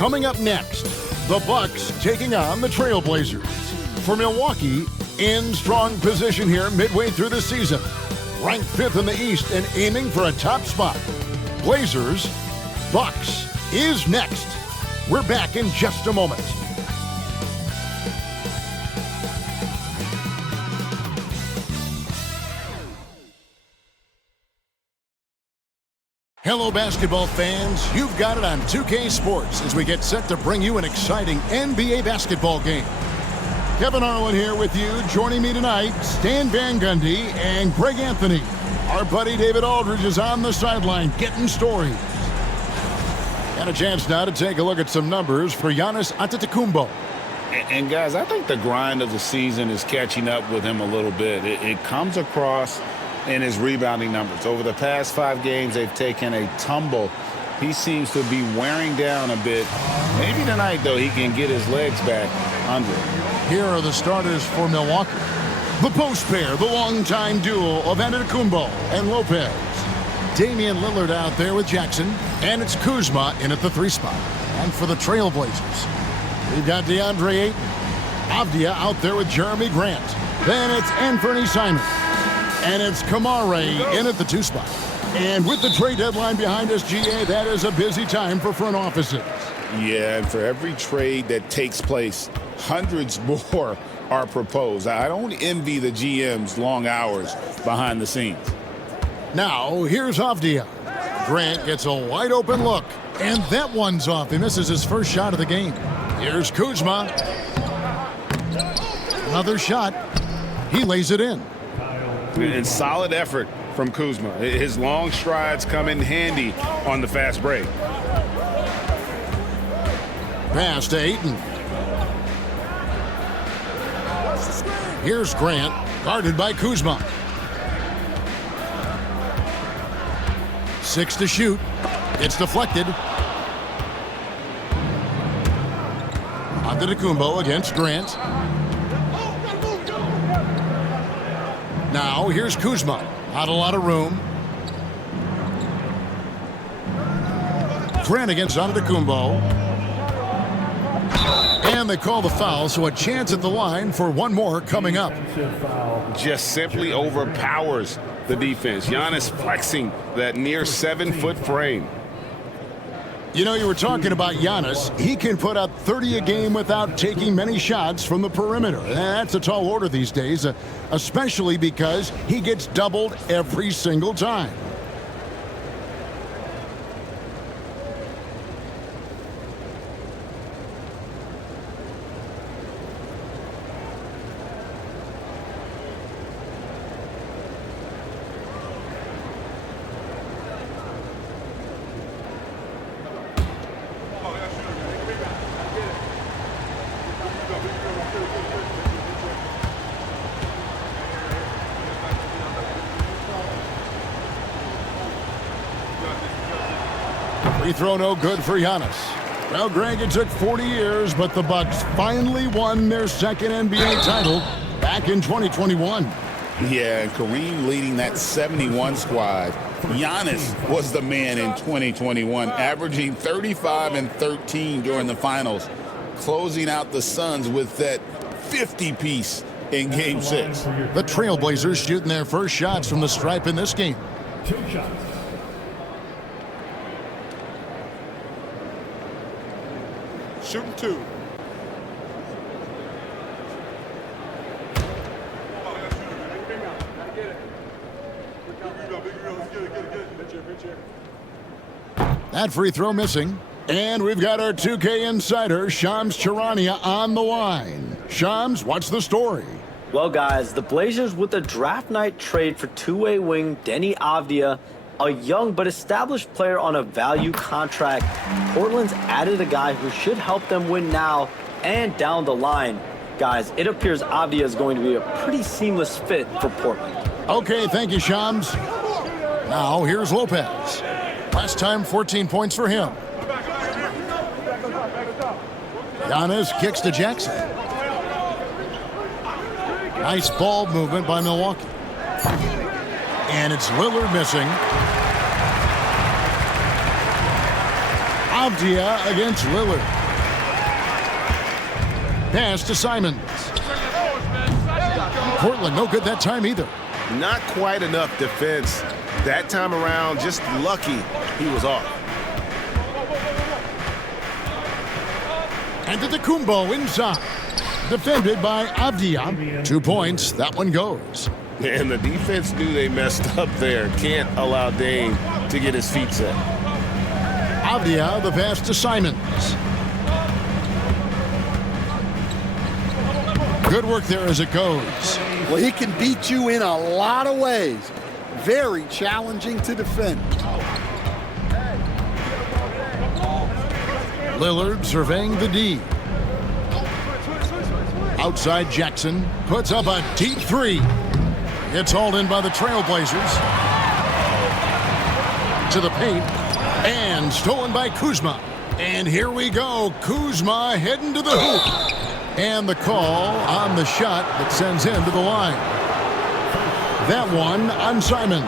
Coming up next, the Bucks taking on the Trailblazers. For Milwaukee, in strong position here midway through the season. Ranked 5th in the East and aiming for a top spot. Blazers, Bucks is next. We're back in just a moment. Hello, basketball fans. You've got it on 2K Sports as we get set to bring you an exciting NBA basketball game. Kevin Harlan here with you. Joining me tonight, Stan Van Gundy and Greg Anthony. Our buddy David Aldridge is on the sideline getting stories. Got a chance now to take a look at some numbers for Giannis Antetokounmpo. And guys, I think the grind of the season is catching up with him a little bit. It comes across in his rebounding numbers. Over the past 5 games, they've taken a tumble. He seems to be wearing down a bit. Maybe tonight, though, he can get his legs back under it. Here are the starters for Milwaukee. The post pair, the longtime duo of Antetokounmpo and Lopez. Damian Lillard out there with Jackson, and it's Kuzma in at the 3 spot. And for the Trailblazers, we've got DeAndre Ayton. Avdia out there with Jeremy Grant. Then it's Anthony Simons. And it's Kamare in at the 2 spot. And with the trade deadline behind us, GA, that is a busy time for front offices. Yeah, and for every trade that takes place, hundreds more are proposed. I don't envy the GM's long hours behind the scenes. Now, here's Avdia. Grant gets a wide open look, and that one's off. He misses his first shot of the game. Here's Kuzma. Another shot. He lays it in. And solid effort from Kuzma. His long strides come in handy on the fast break. Pass to Ayton. Here's Grant, guarded by Kuzma. 6 to shoot. It's deflected. Antetokounmpo against Grant. Now, here's Kuzma. Not a lot of room. Grant against Antetokounmpo. And they call the foul, so a chance at the line for one more coming up. Just simply overpowers the defense. Giannis flexing that near 7-foot frame. You know, you were talking about Giannis. He can put up 30 a game without taking many shots from the perimeter. That's a tall order these days, especially because he gets doubled every single time. Free throw no good for Giannis. Well, Greg, it took 40 years, but the Bucks finally won their second NBA title back in 2021. Yeah, and Kareem leading that 71 squad. Giannis was the man in 2021, averaging 35 and 13 during the finals, closing out the Suns with that 50-piece in Game 6. The Trailblazers shooting their first shots from the stripe in this game. 2 shots. Shooting 2. That free throw missing. And we've got our 2K insider, Shams Charania, on the line. Shams, what's the story? Well, guys, the Blazers with a draft night trade for two-way wing Deni Avdia, a young but established player on a value contract. Portland's added a guy who should help them win now and down the line. Guys, it appears Avdia is going to be a pretty seamless fit for Portland. Okay, thank you, Shams. Now, here's Lopez. Last time, 14 points for him. Giannis kicks to Jackson. Nice ball movement by Milwaukee. And it's Lillard missing. Avdia against Lillard. Pass to Simons. Portland no good that time either. Not quite enough defense that time around. Just lucky he was off. And Antetokounmpo inside. Defended by Avdia. 2 points. That one goes. And the defense knew they messed up there. Can't allow Dame to get his feet set. Avdia, the pass to Simons. Good work there as it goes. Well, he can beat you in a lot of ways. Very challenging to defend. Lillard surveying the D. Outside Jackson puts up a deep three. It's hauled in by the Trailblazers. To the paint. And stolen by Kuzma. And here we go. Kuzma heading to the hoop. And the call on the shot that sends him to the line. That one on Simons.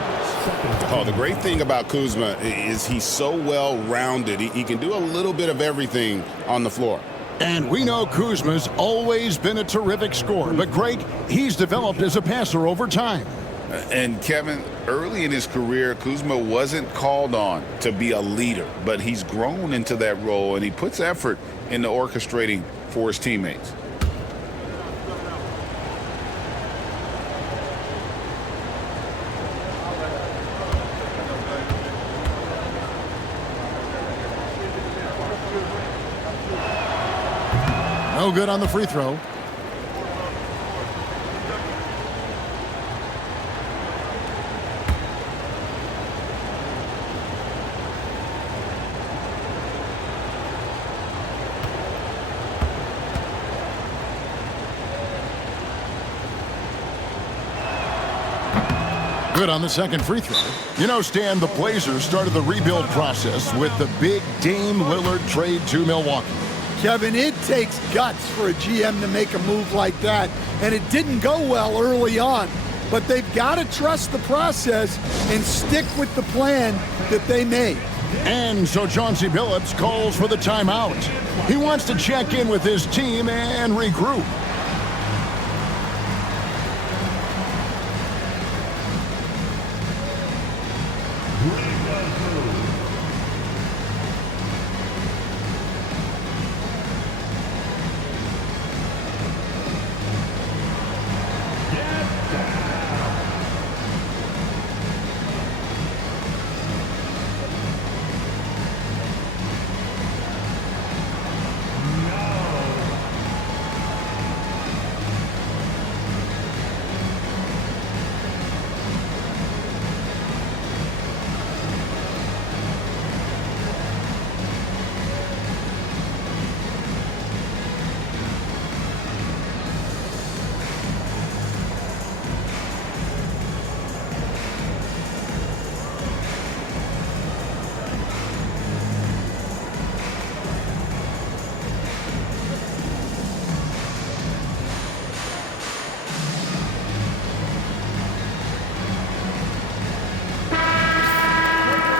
Oh, the great thing about Kuzma is he's so well-rounded. He can do a little bit of everything on the floor. And we know Kuzma's always been a terrific scorer. But, Greg, he's developed as a passer over time. And, Kevin, early in his career, Kuzma wasn't called on to be a leader. But he's grown into that role, and he puts effort into orchestrating for his teammates. No good on the free throw. Good on the second free throw. You know, Stan, the Blazers started the rebuild process with the big Dame Lillard trade to Milwaukee. Kevin, it takes guts for a GM to make a move like that, and it didn't go well early on. But they've got to trust the process and stick with the plan that they made. And so Chauncey Billups calls for the timeout. He wants to check in with his team and regroup.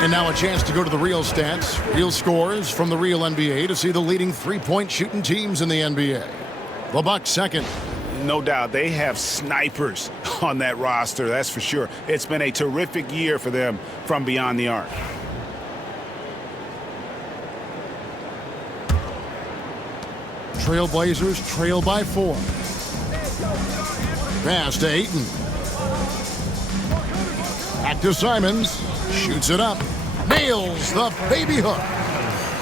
And now a chance to go to the real stats, real scores from the real NBA to see the leading three-point shooting teams in the NBA. The Bucks second. No doubt they have snipers on that roster, that's for sure. It's been a terrific year for them from beyond the arc. Trailblazers trail by 4. Pass to Ayton. Back to Simons. Shoots it up. Nails the baby hook.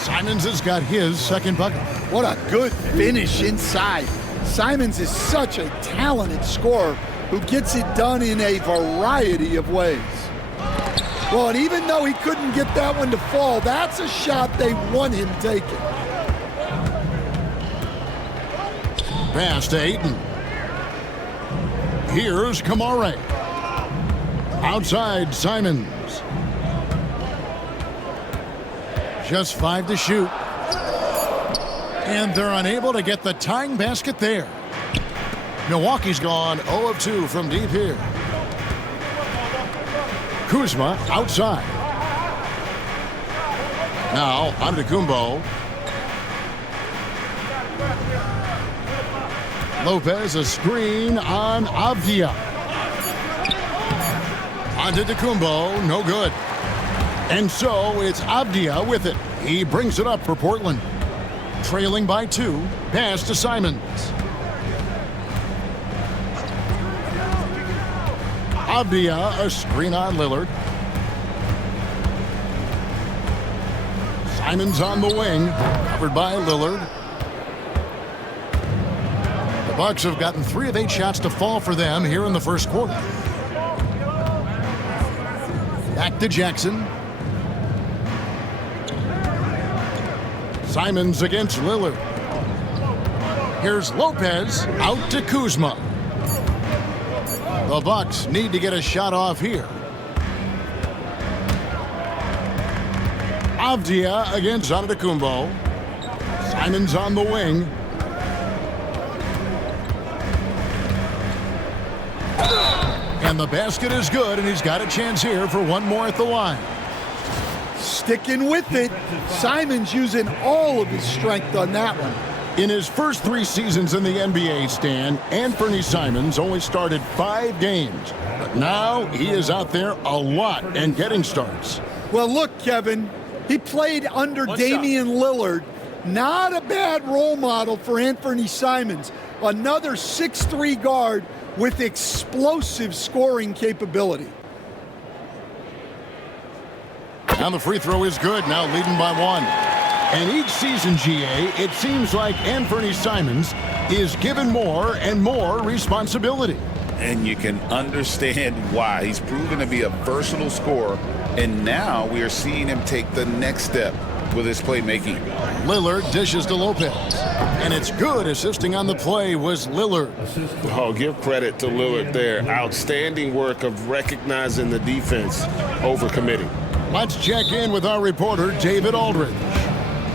Simons has got his second bucket. What a good finish inside. Simons is such a talented scorer who gets it done in a variety of ways. Well, and even though he couldn't get that one to fall, that's a shot they want him taking. Pass to Ayton. Here's Kamare. Outside Simons. Just 5 to shoot. And they're unable to get the tying basket there. Milwaukee's gone 0 of 2 from deep here. Kuzma outside. Now, Antetokounmpo. Lopez, a screen on Avdia. Antetokounmpo, no good. And so it's Avdia with it. He brings it up for Portland. Trailing by 2, pass to Simons. Avdia, a screen on Lillard. Simons on the wing, covered by Lillard. The Bucks have gotten 3 of 8 shots to fall for them here in the first quarter. Back to Jackson. Simons against Lillard. Here's Lopez, out to Kuzma. The Bucks need to get a shot off here. Avdia against Antetokounmpo. Simons on the wing. And the basket is good, and he's got a chance here for one more at the line. Sticking with it. Simons using all of his strength on that one. In his first 3 seasons in the NBA, Stan, Anthony Simons only started 5 games. But now he is out there a lot and getting starts. Well, look, Kevin, he played under Damian Lillard. Not a bad role model for Anthony Simons. Another 6'3" guard with explosive scoring capability. And the free throw is good, now leading by 1. And each season, GA, it seems like Anthony Simons is given more and more responsibility. And you can understand why. He's proven to be a versatile scorer, and now we are seeing him take the next step with his playmaking. Lillard dishes to Lopez. And it's good. Assisting on the play was Lillard. Oh, give credit to Lillard there. Outstanding work of recognizing the defense over committing. Let's check in with our reporter, David Aldridge.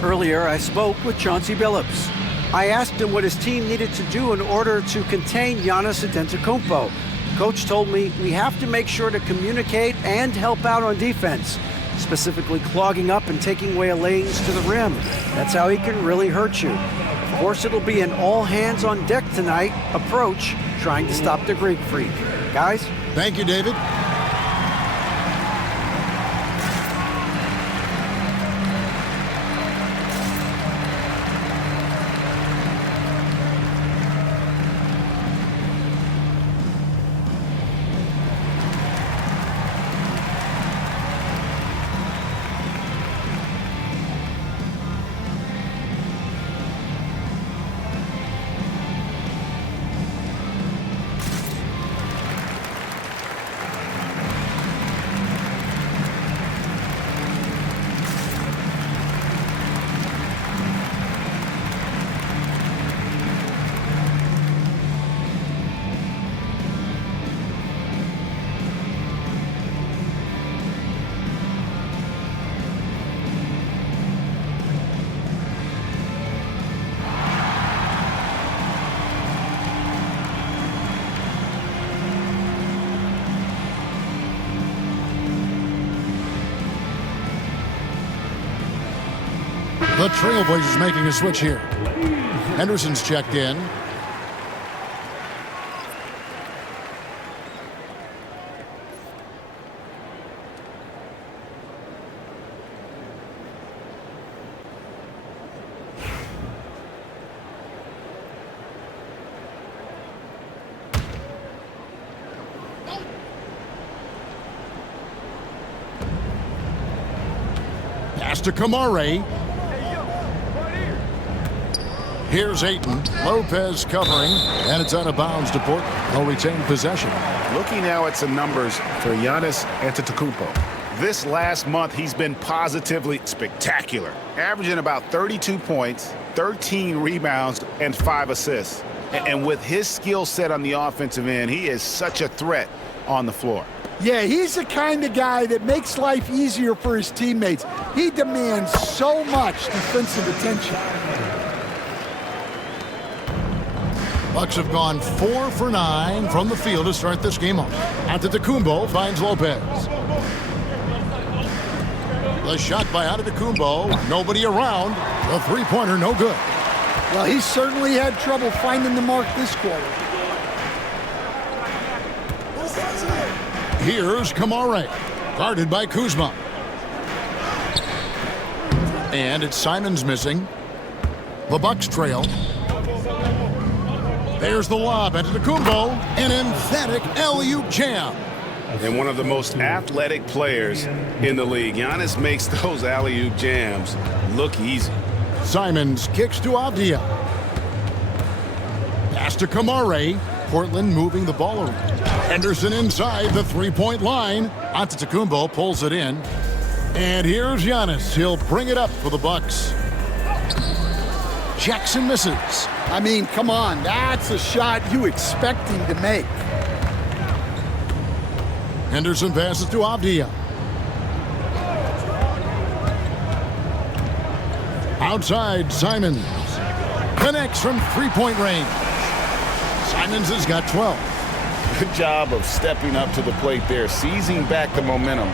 Earlier, I spoke with Chauncey Billups. I asked him what his team needed to do in order to contain Giannis Antetokounmpo. Coach told me we have to make sure to communicate and help out on defense, specifically clogging up and taking away lanes to the rim. That's how he can really hurt you. Of course, it'll be an all-hands-on-deck tonight approach, trying to stop the Greek Freak. Guys? Thank you, David. The Trailblazers making a switch here. Henderson's checked in. Pass to Kamare. Here's Ayton. Lopez covering, and it's out of bounds to Portland. They'll retain possession. Looking now at some numbers for Giannis Antetokounmpo. This last month, he's been positively spectacular, averaging about 32 points, 13 rebounds, and 5 assists. And with his skill set on the offensive end, he is such a threat on the floor. Yeah, he's the kind of guy that makes life easier for his teammates. He demands so much defensive attention. Bucks have gone 4 for 9 from the field to start this game off. Antetokounmpo finds Lopez. The shot by Antetokounmpo. Nobody around. The three-pointer no good. Well, he certainly had trouble finding the mark this quarter. Here's Kamare. Guarded by Kuzma. And it's Simons missing. The Bucks trail. There's the lob. Antetokounmpo. An emphatic alley-oop jam. And one of the most athletic players in the league. Giannis makes those alley-oop jams look easy. Simons kicks to Avdia. Pass to Kamare. Portland moving the ball around. Henderson inside the three-point line. Antetokounmpo pulls it in. And here's Giannis. He'll bring it up for the Bucks. Jackson misses. I mean, come on. That's a shot you expect him to make. Henderson passes to Avdia. Outside, Simons. Connects from three-point range. Simons has got 12. Good job of stepping up to the plate there, seizing back the momentum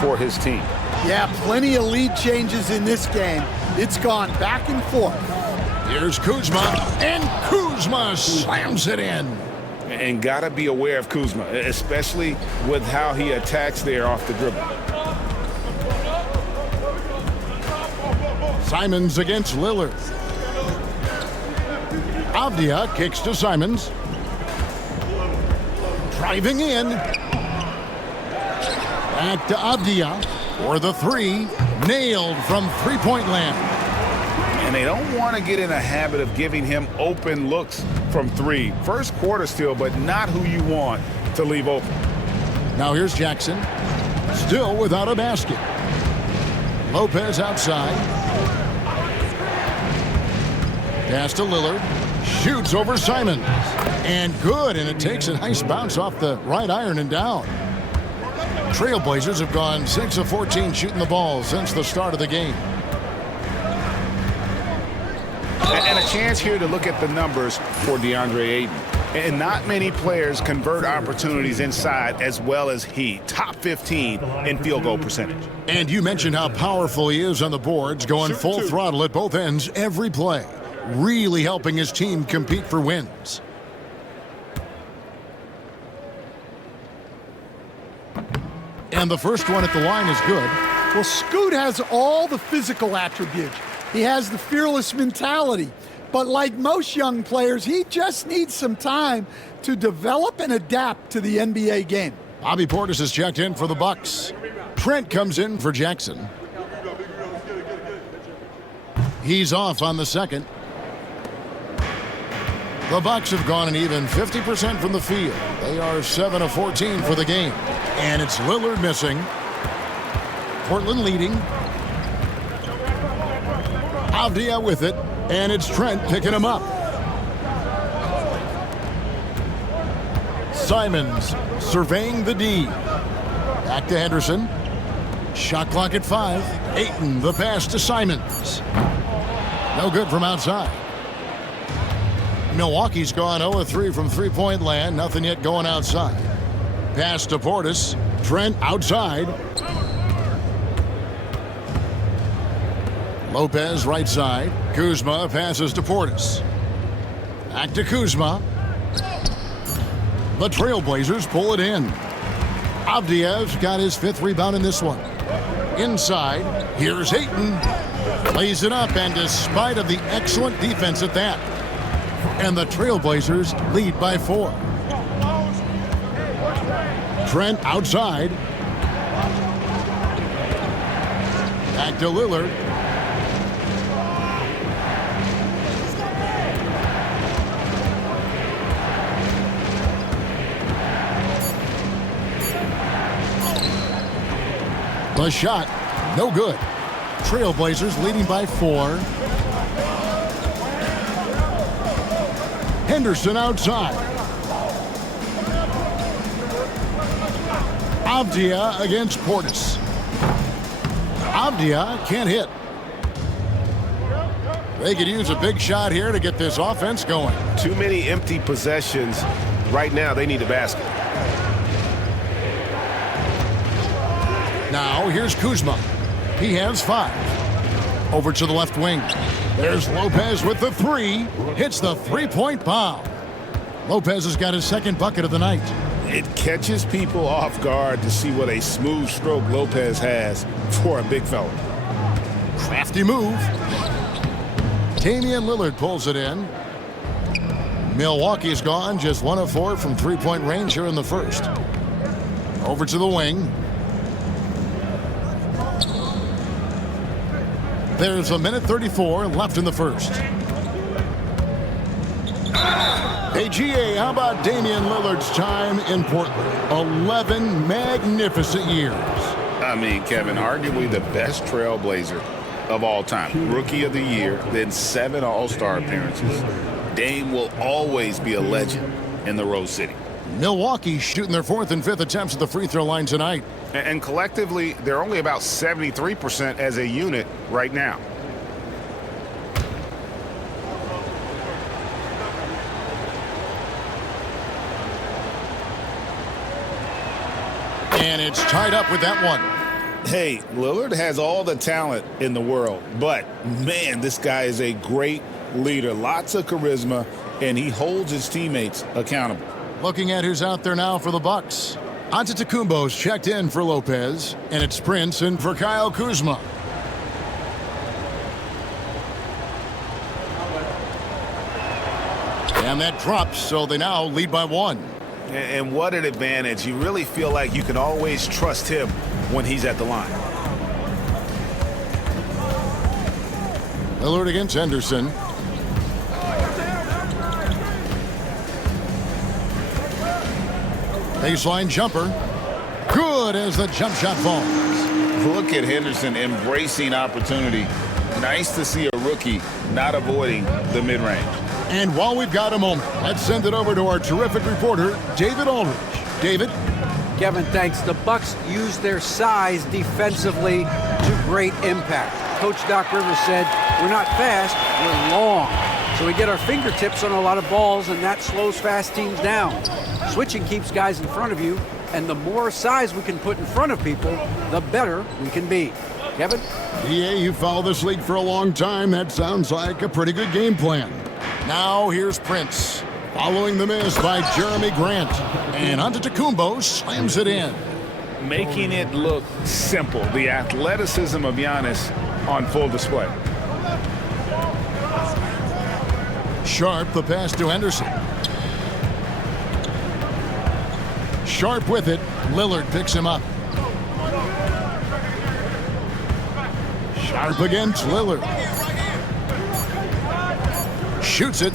for his team. Yeah, plenty of lead changes in this game. It's gone back and forth. Here's Kuzma, and Kuzma slams it in. And got to be aware of Kuzma, especially with how he attacks there off the dribble. Simons against Lillard. Avdia kicks to Simons. Driving in. Back to Avdia for the three. Nailed from three-point land. And they don't want to get in a habit of giving him open looks from three. First quarter still, but not who you want to leave open. Now here's Jackson. Still without a basket. Lopez outside. Pass to Lillard. Shoots over Simons. And good, and it takes a nice bounce off the right iron and down. Trailblazers have gone 6 of 14 shooting the ball since the start of the game. And a chance here to look at the numbers for DeAndre Ayton. And not many players convert opportunities inside as well as he. Top 15 in field goal percentage. And you mentioned how powerful he is on the boards, going full throttle at both ends every play. Really helping his team compete for wins. And the first one at the line is good. Well, Scoot has all the physical attributes. He has the fearless mentality. But like most young players, he just needs some time to develop and adapt to the NBA game. Bobby Portis has checked in for the Bucks. Trent comes in for Jackson. He's off on the second. The Bucks have gone an even 50% from the field. They are 7 of 14 for the game. And it's Lillard missing. Portland leading. Avdia with it. And it's Trent picking him up. Simons surveying the D. Back to Henderson. Shot clock at 5. Ayton, the pass to Simons. No good from outside. Milwaukee's gone 0-3 from three-point land. Nothing yet going outside. Pass to Portis. Trent outside. Lopez right side. Kuzma passes to Portis. Back to Kuzma. The Trailblazers pull it in. Avdia's got his 5th rebound in this one. Inside, here's Ayton. Plays it up, and despite of the excellent defense at that. And the Trailblazers lead by 4. Trent outside. Back to Lillard. The shot, no good. Trailblazers leading by 4. Henderson outside. Avdia against Portis. Avdia can't hit. They could use a big shot here to get this offense going. Too many empty possessions. Right now, they need a basket. Now, here's Kuzma. He has 5. Over to the left wing. There's Lopez with the 3. Hits the three-point bomb. Lopez has got his second bucket of the night. It catches people off guard to see what a smooth stroke Lopez has for a big fella. Crafty move. Damian Lillard pulls it in. Milwaukee's gone just 1 of 4 from three-point range here in the first. Over to the wing. There's a minute 34 left in the first. Hey, GA, how about Damian Lillard's time in Portland? 11 magnificent years. I mean, Kevin, arguably the best trailblazer of all time. Rookie of the year, then 7 All-Star appearances. Dame will always be a legend in the Rose City. Milwaukee shooting their 4th and 5th attempts at the free throw line tonight. And collectively, they're only about 73% as a unit right now. And it's tied up with that one. Hey, Lillard has all the talent in the world, but man, this guy is a great leader. Lots of charisma, and he holds his teammates accountable. Looking at who's out there now for the Bucks. Antetokounmpo's checked in for Lopez, and it's Prince in for Kyle Kuzma. And that drops, so they now lead by 1. And what an advantage. You really feel like you can always trust him when he's at the line. Lillard against Henderson. Baseline jumper. Good as the jump shot falls. Look at Henderson embracing opportunity. Nice to see a rookie not avoiding the mid-range. And while we've got a moment, let's send it over to our terrific reporter, David Aldridge. David? Kevin, thanks. The Bucks use their size defensively to great impact. Coach Doc Rivers said, we're not fast, we're long. So we get our fingertips on a lot of balls, and that slows fast teams down. Switching keeps guys in front of you, and the more size we can put in front of people, the better we can be. Kevin? Yeah, you followed this league for a long time. That sounds like a pretty good game plan. Now here's Prince, following the miss by Jeremy Grant. And Antetokounmpo slams it in. Making it look simple. The athleticism of Giannis on full display. Sharp, the pass to Henderson. Sharp with it. Lillard picks him up. Sharp against Lillard. Shoots it.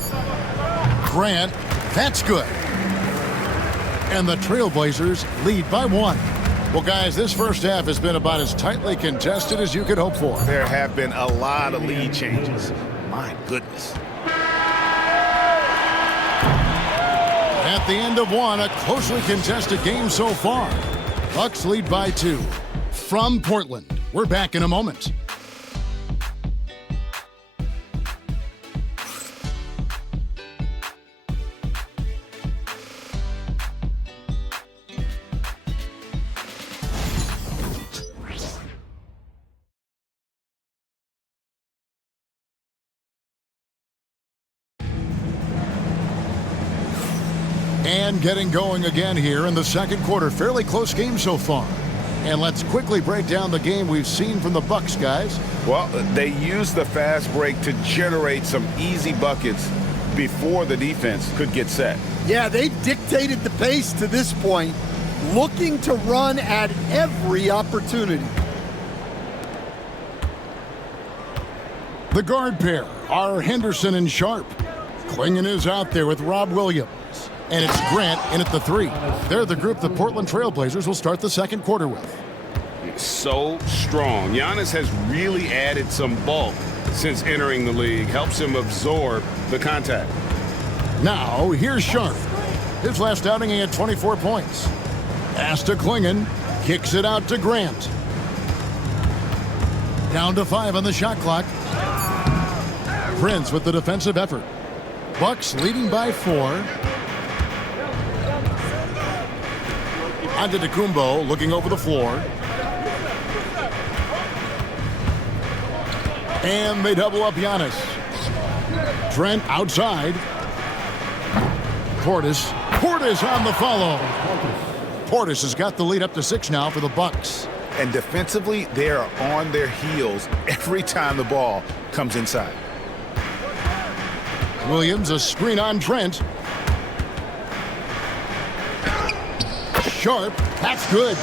Grant. That's good. And the Trailblazers lead by 1. Well, guys, this first half has been about as tightly contested as you could hope for. There have been a lot of lead changes. My goodness. At the end of 1, a closely contested game so far. Bucks lead by 2. From Portland, we're back in a moment. And getting going again here in the second quarter. Fairly close game so far. And let's quickly break down the game we've seen from the Bucks, guys. Well, they used the fast break to generate some easy buckets before the defense could get set. Yeah, they've dictated the pace to this point, looking to run at every opportunity. The guard pair are Henderson and Sharp. Klingon is out there with Rob Williams. And it's Grant in at the 3. They're the group the Portland Trailblazers will start the second quarter with. So strong. Giannis has really added some bulk since entering the league. Helps him absorb the contact. Now, here's Sharp. His last outing, he had 24 points. Pass to Klingon. Kicks it out to Grant. Down to 5 on the shot clock. Prince with the defensive effort. Bucks leading by 4. Antetokounmpo looking over the floor. And they double up Giannis. Trent outside. Portis on the follow. Portis has got the lead up to 6 now for the Bucks. And defensively, they are on their heels every time the ball comes inside. Williams, a screen on Trent. Sharp, that's good.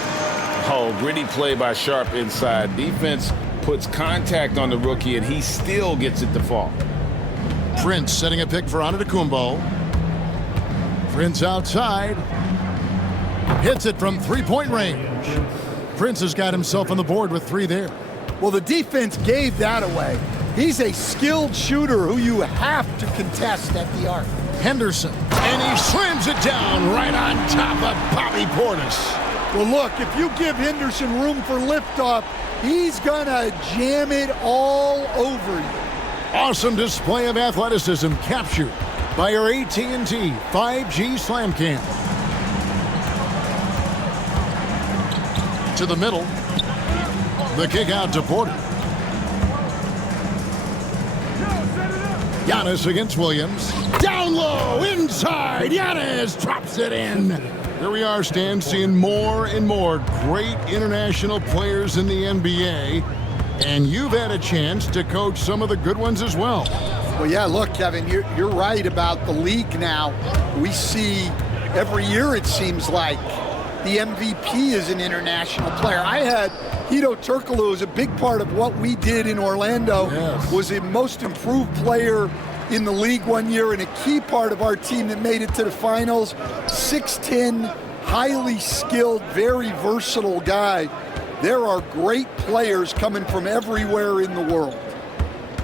Oh, gritty play by Sharp inside. Defense puts contact on the rookie, and he still gets it to fall. Prince setting a pick for Antetokounmpo. Prince outside. Hits it from three-point range. Prince has got himself on the board with 3 there. Well, the defense gave that away. He's a skilled shooter who you have to contest at the arc. Henderson, and he slams it down right on top of Bobby Portis. Well, look, if you give Henderson room for liftoff, he's gonna jam it all over you. Awesome display of athleticism captured by our AT&T 5G Slam Cam. To the middle. The kick out to Porter. Giannis against Williams. Down low, inside. Giannis drops it in. Here we are, Stan, seeing more and more great international players in the NBA. And you've had a chance to coach some of the good ones as well. Well, yeah, look, Kevin, you're right about the league now. We see every year, it seems like, the MVP is an international player. I had Hito Turkoglu as a big part of what we did in Orlando. Yes. Was a most improved player in the league one year and a key part of our team that made it to the finals. 6'10", highly skilled, very versatile guy. There are great players coming from everywhere in the world.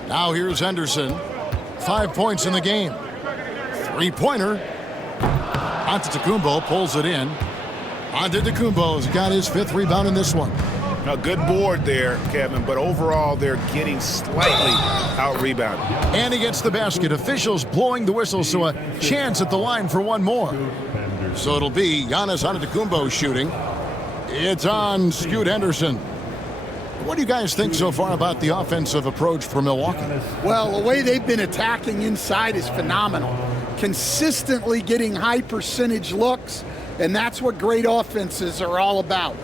Now here's Henderson. 5 points in the game. 3-pointer. Antetokounmpo pulls it in. Antetokounmpo's got his 5th rebound in this one. A good board there, Kevin, but overall they're getting slightly out-rebounded. And he gets the basket. Officials blowing the whistle, so a chance at the line for one more. So it'll be Giannis Antetokounmpo shooting. It's on Scoot Henderson. What do you guys think so far about the offensive approach for Milwaukee? Well, the way they've been attacking inside is phenomenal. Consistently getting high percentage looks, and that's what great offenses are all about.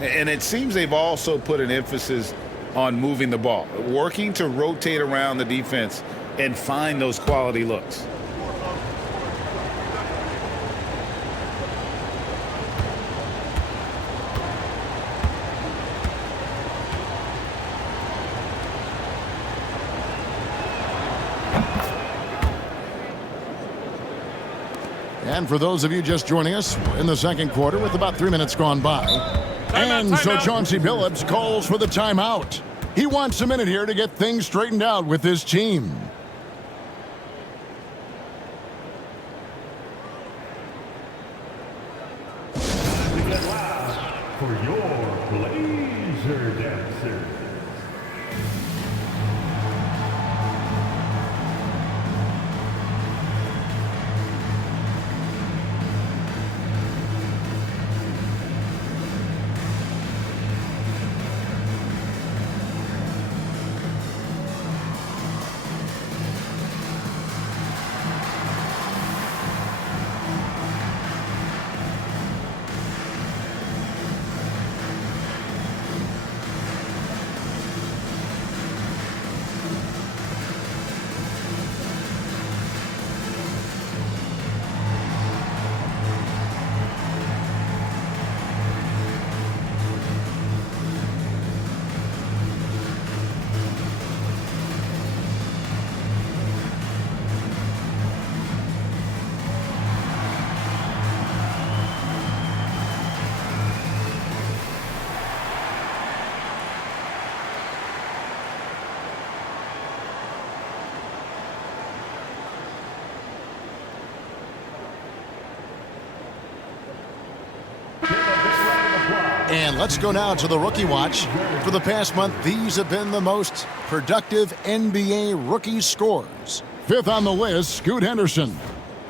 And it seems they've also put an emphasis on moving the ball, working to rotate around the defense and find those quality looks. And for those of you just joining us, we're in the second quarter with about 3 minutes gone by. And so Chauncey Billups calls for the timeout. He wants a minute here to get things straightened out with his team. For your Blazer Dancer. And let's go now to the rookie watch. For the past month, these have been the most productive NBA rookie scores. 5th on the list, Scoot Henderson.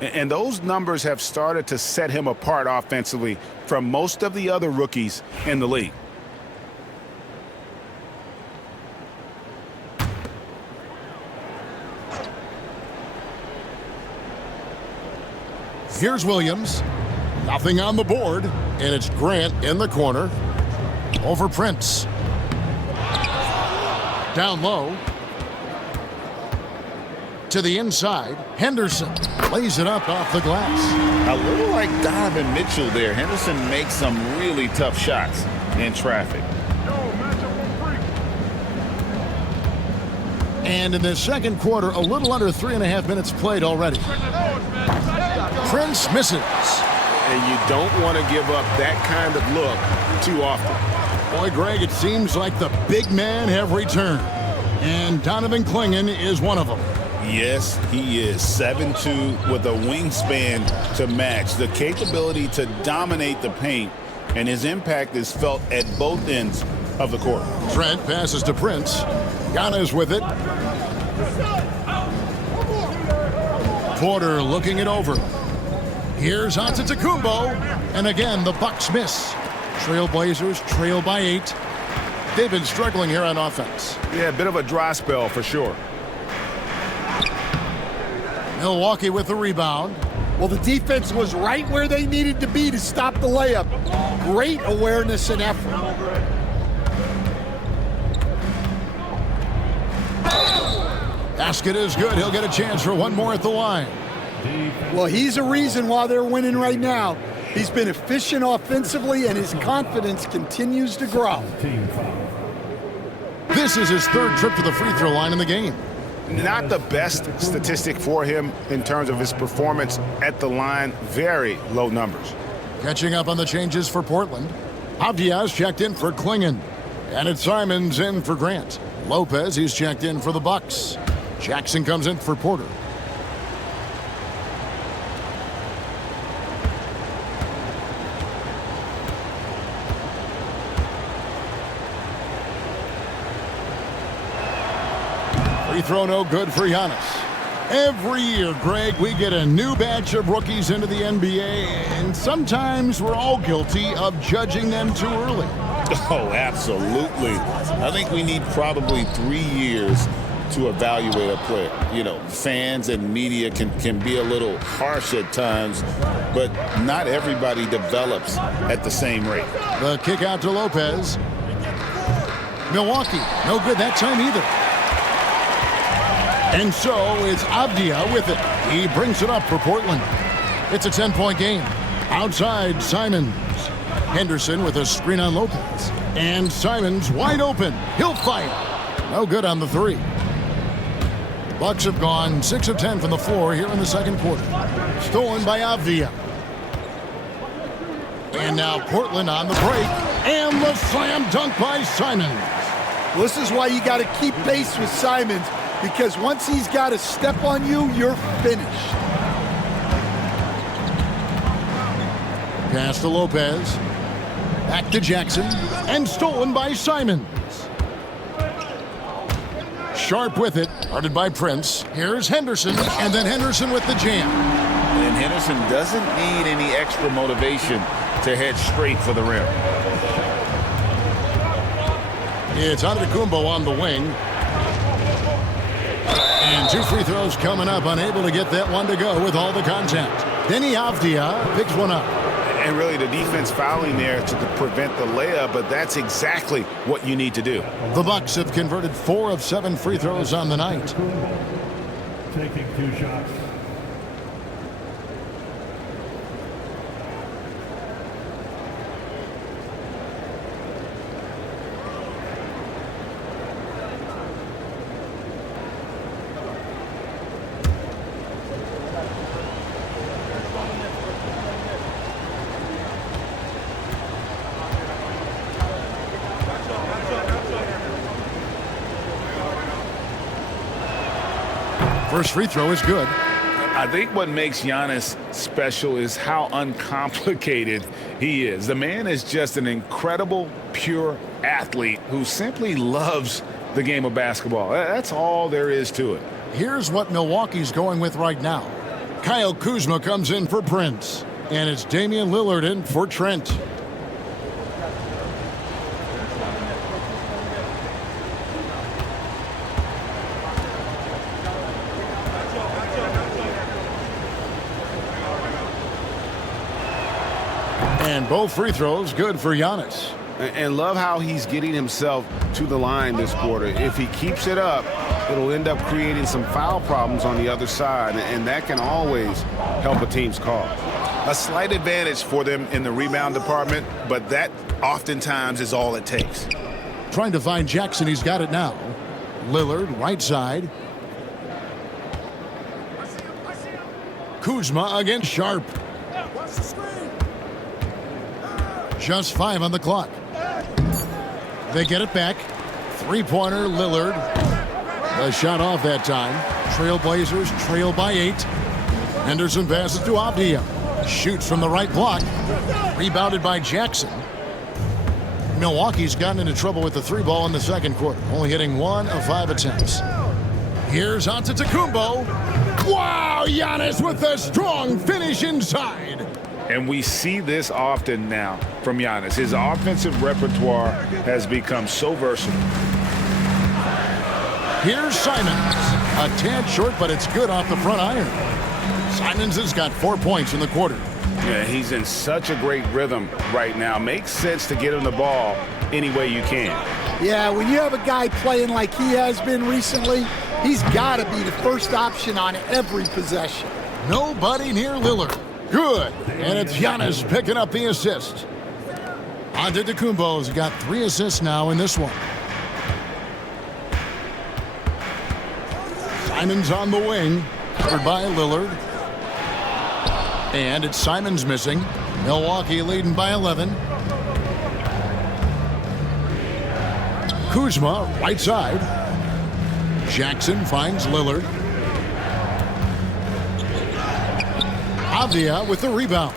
And those numbers have started to set him apart offensively from most of the other rookies in the league. Here's Williams. Nothing on the board. And it's Grant in the corner. Over Prince. Down low. To the inside. Henderson lays it up off the glass. A little like Donovan Mitchell there. Henderson makes some really tough shots in traffic. And in the second quarter, a little under 3.5 minutes played already. Prince misses. And you don't want to give up that kind of look too often. Boy, Greg, it seems like the big men have returned. And Donovan Clingan is one of them. Yes, he is 7'2" with a wingspan to match. The capability to dominate the paint, and his impact is felt at both ends of the court. Trent passes to Prince. Giannis with it. Porter looking it over. Here's Antetokounmpo. And again, the Bucks miss. Trailblazers trail by 8. They've been struggling here on offense. Yeah, a bit of a dry spell for sure. Milwaukee with the rebound. Well, the defense was right where they needed to be to stop the layup. Great awareness and effort. Basket is good. He'll get a chance for one more at the line. Well, he's a reason why they're winning right now. He's been efficient offensively, and his confidence continues to grow. This is his third trip to the free throw line in the game. Not the best statistic for him in terms of his performance at the line. Very low numbers. Catching up on the changes for Portland. Avdia's checked in for Clingan. And it's Simons in for Grant. Lopez, he's checked in for the Bucks. Jackson comes in for Porter. Free throw no good for Giannis. Every year, Greg, we get a new batch of rookies into the NBA, and sometimes we're all guilty of judging them too early. Oh, absolutely. I think we need probably 3 years to evaluate a player. You know, fans and media can be a little harsh at times, but not everybody develops at the same rate. The kick out to Lopez. Milwaukee, no good that time either. And so it's Avdia with it. He brings it up for Portland. It's a 10-point game. Outside, Simons. Henderson with a screen on Lopez. And Simons wide open. He'll fire. No good on the three. Bucks have gone 6 of 10 from the floor here in the second quarter. Stolen by Avdia. And now Portland on the break. And the slam dunk by Simons. This is why you got to keep pace with Simons, because once he's got a step on you, you're finished. Pass to Lopez. Back to Jackson. And stolen by Simons. Sharp with it. Guarded by Prince. Here's Henderson. And then Henderson with the jam. And Henderson doesn't need any extra motivation to head straight for the rim. It's Antetokounmpo on the wing. And 2 free throws coming up. Unable to get that one to go with all the contact. Denny Avdia picks one up. And really the defense fouling there to prevent the layup, but that's exactly what you need to do. The Bucks have converted 4 of 7 free throws on the night. Taking 2 shots. First free throw is good. I think what makes Giannis special is how uncomplicated he is. The man is just an incredible, pure athlete who simply loves the game of basketball. That's all there is to it. Here's what Milwaukee's going with right now. Kyle Kuzma comes in for Prince. And it's Damian Lillard in for Trent. And both free throws good for Giannis. And love how he's getting himself to the line this quarter. If he keeps it up, it'll end up creating some foul problems on the other side, and that can always help a team's cause. A slight advantage for them in the rebound department, but that oftentimes is all it takes. Trying to find Jackson. He's got it now. Lillard, right side. Kuzma against Sharp. Just 5 on the clock. They get it back. Three-pointer, Lillard. The shot off that time. Trailblazers trail by 8. Henderson passes to Avdia. Shoots from the right block. Rebounded by Jackson. Milwaukee's gotten into trouble with the 3-ball in the second quarter, only hitting 1 of 5 attempts. Here's Antetokounmpo. Wow, Giannis with a strong finish inside. And we see this often now from Giannis. His offensive repertoire has become so versatile. Here's Simons. A tad short, but it's good off the front iron. Simons has got 4 points in the quarter. Yeah, he's in such a great rhythm right now. Makes sense to get him the ball any way you can. Yeah, when you have a guy playing like he has been recently, he's got to be the first option on every possession. Nobody near Lillard. Good. And it's Giannis picking up the assist. Antetokounmpo's got 3 assists now in this one. Simons on the wing. Covered by Lillard. And it's Simons missing. Milwaukee leading by 11. Kuzma, right side. Jackson finds Lillard. Avdia with the rebound.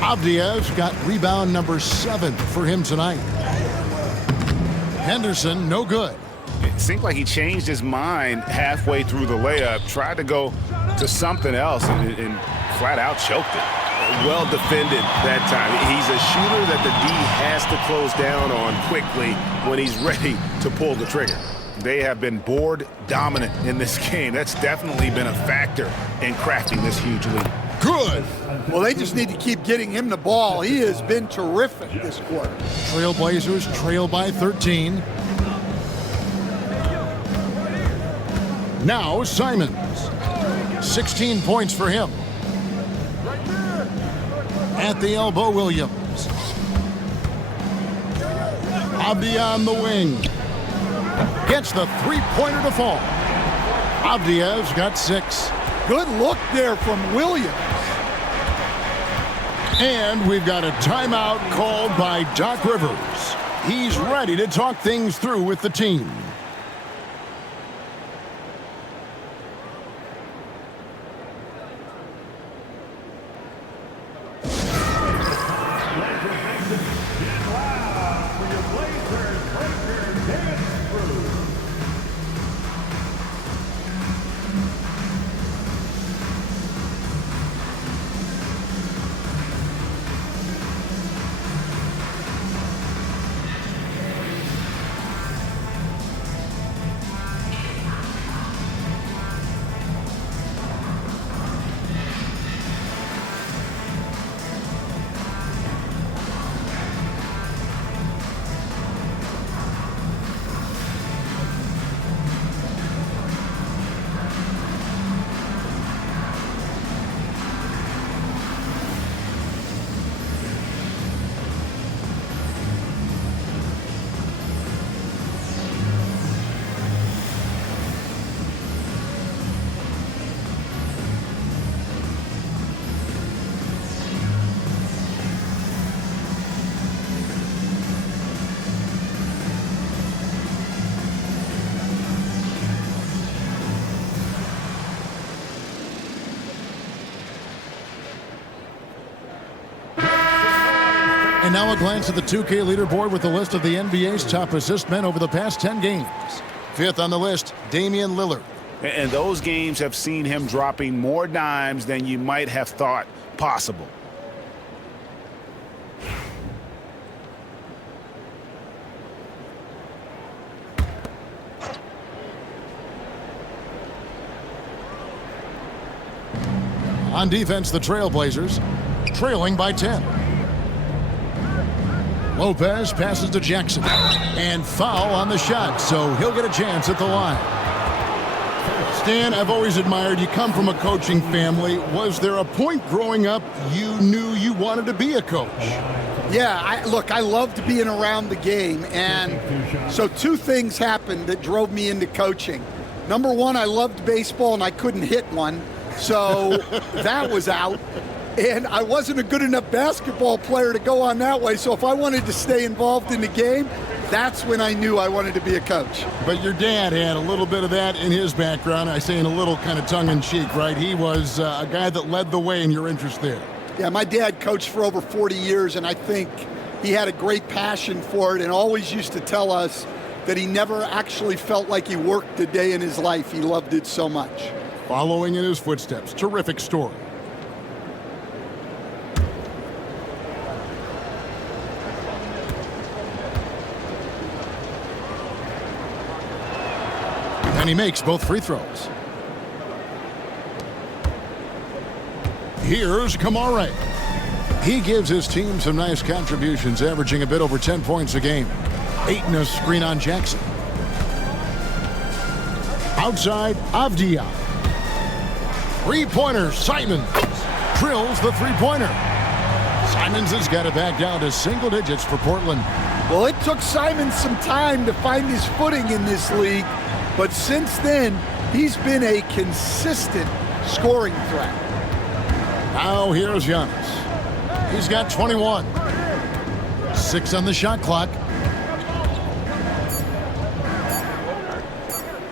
Avdia's got rebound number 7 for him tonight. Henderson, no good. It seemed like he changed his mind halfway through the layup, tried to go to something else, and flat out choked it. Well defended that time. He's a shooter that the D has to close down on quickly when he's ready to pull the trigger. They have been board dominant in this game. That's definitely been a factor in crafting this huge lead. Good. Well, they just need to keep getting him the ball. He has been terrific this quarter. Trailblazers trail by 13. Now Simons. 16 points for him. At the elbow, Williams. Avdia on the wing. Gets the three-pointer to fall. Avdia's got 6. Good look there from Williams. And we've got a timeout called by Doc Rivers. He's ready to talk things through with the team. And now a glance at the 2K leaderboard with the list of the NBA's top assist men over the past 10 games. 5th on the list, Damian Lillard. And those games have seen him dropping more dimes than you might have thought possible. On defense, the Trailblazers. trailing by 10. Lopez passes to Jackson. And foul on the shot, so he'll get a chance at the line. Stan, I've always admired you. Come from a coaching family. Was there a point growing up you knew you wanted to be a coach? Yeah, look, I loved being around the game. And so two things happened that drove me into coaching. Number one, I loved baseball and I couldn't hit one. So that was out. And I wasn't a good enough basketball player to go on that way. So if I wanted to stay involved in the game, that's when I knew I wanted to be a coach. But your dad had a little bit of that in his background. I say in a little kind of tongue-in-cheek, right? He was a guy that led the way in your interest there. Yeah, my dad coached for over 40 years, and I think he had a great passion for it and always used to tell us that he never actually felt like he worked a day in his life. He loved it so much. Following in his footsteps. Terrific story. And he makes both free throws. Here's Gameday. He gives his team some nice contributions, averaging a bit over 10 points a game. 8 in a screen on Jackson. Outside, Avdia. Three-pointer, Simons. Drills the three-pointer. Simons has got it back down to single digits for Portland. Well, it took Simons some time to find his footing in this league, but since then, he's been a consistent scoring threat. Now here's Giannis. He's got 21. 6 on the shot clock.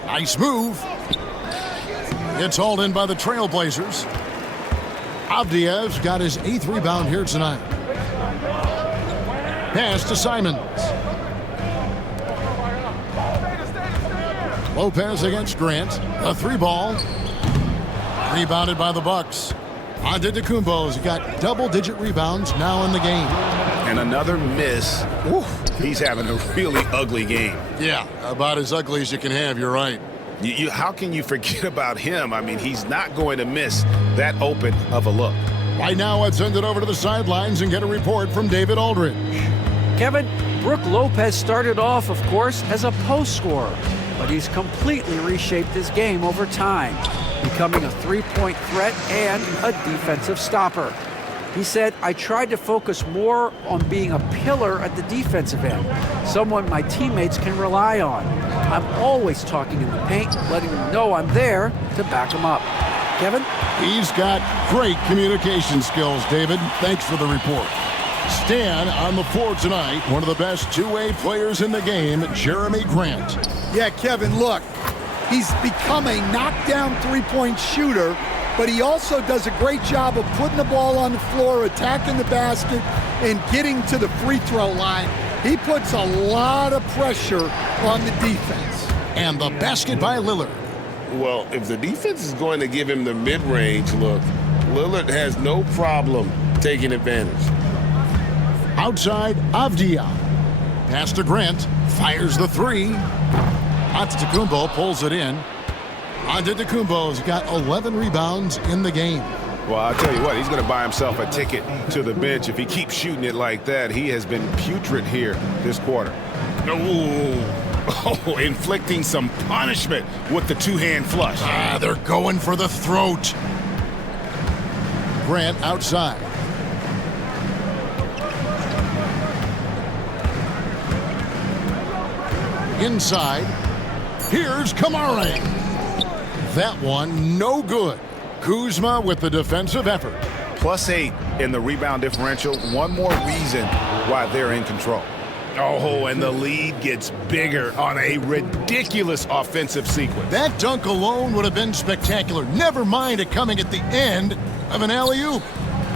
Nice move. It's hauled in by the Trailblazers. Avdia's got his 8th rebound here tonight. Pass to Simons. Lopez against Grant. A 3-ball. Rebounded by the Bucks. Antetokounmpo's got double-digit rebounds now in the game. And another miss. Oof, he's having a really ugly game. Yeah, about as ugly as you can have, you're right. How can you forget about him? I mean, he's not going to miss that open of a look. Right now, let's send it over to the sidelines and get a report from David Aldridge. Kevin, Brook Lopez started off, of course, as a post scorer, but he's completely reshaped his game over time, becoming a three-point threat and a defensive stopper. He said, I tried to focus more on being a pillar at the defensive end, someone my teammates can rely on. I'm always talking in the paint, letting them know I'm there to back them up. Kevin? He's got great communication skills, David. Thanks for the report. Stan on the floor tonight, one of the best two-way players in the game, Jeremy Grant. Yeah, Kevin, look, he's become a knockdown three-point shooter, but he also does a great job of putting the ball on the floor, attacking the basket, and getting to the free throw line. He puts a lot of pressure on the defense. And the basket by Lillard. Well, if the defense is going to give him the mid-range look, Lillard has no problem taking advantage. Outside, Avdia. Pass to Grant. Fires the three. Antetokounmpo pulls it in. Antetokounmpo's got 11 rebounds in the game. Well, I'll tell you what, he's going to buy himself a ticket to the bench. If he keeps shooting it like that, he has been putrid here this quarter. Oh, inflicting some punishment with the two-hand flush. They're going for the throat. Grant outside. Inside. Here's Gameday. That one, no good. Kuzma with the defensive effort. +8 in the rebound differential. One more reason why they're in control. Oh, and the lead gets bigger on a ridiculous offensive sequence. That dunk alone would have been spectacular. Never mind it coming at the end of an alley-oop.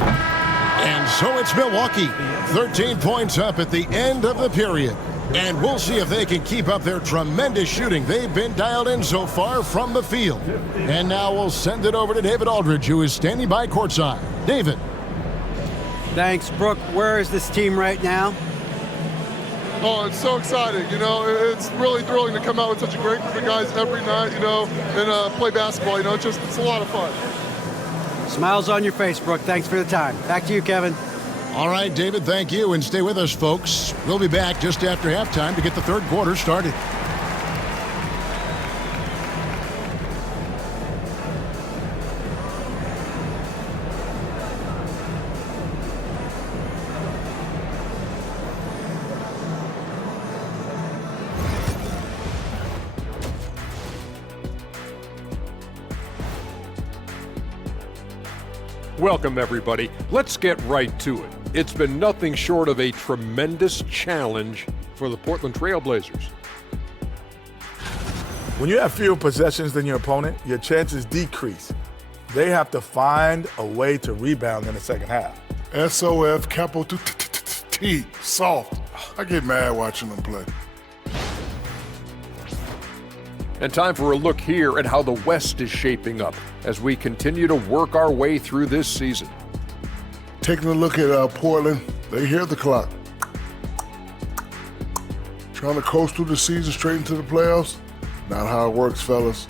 And so it's Milwaukee. 13 points up at the end of the period. And we'll see if they can keep up their tremendous shooting. They've been dialed in so far from the field. And now we'll send it over to David Aldridge, who is standing by courtside. David. Thanks, Brook. Where is this team right now? Oh, it's so exciting. You know, it's really thrilling to come out with such a great group of guys every night, you know, and play basketball. You know, it's a lot of fun. Smiles on your face, Brooke. Thanks for the time. Back to you, Kevin. All right, David, thank you, and stay with us, folks. We'll be back just after halftime to get the third quarter started. Welcome, everybody. Let's get right to it. It's been nothing short of a tremendous challenge for the Portland Trail Blazers. When you have fewer possessions than your opponent, your chances decrease. They have to find a way to rebound in the second half. SOF, capital T, soft. I get mad watching them play. And time for a look here at how the West is shaping up as we continue to work our way through this season. Taking a look at Portland, they hear the clock. Trying to coast through the season straight into the playoffs? Not how it works, fellas.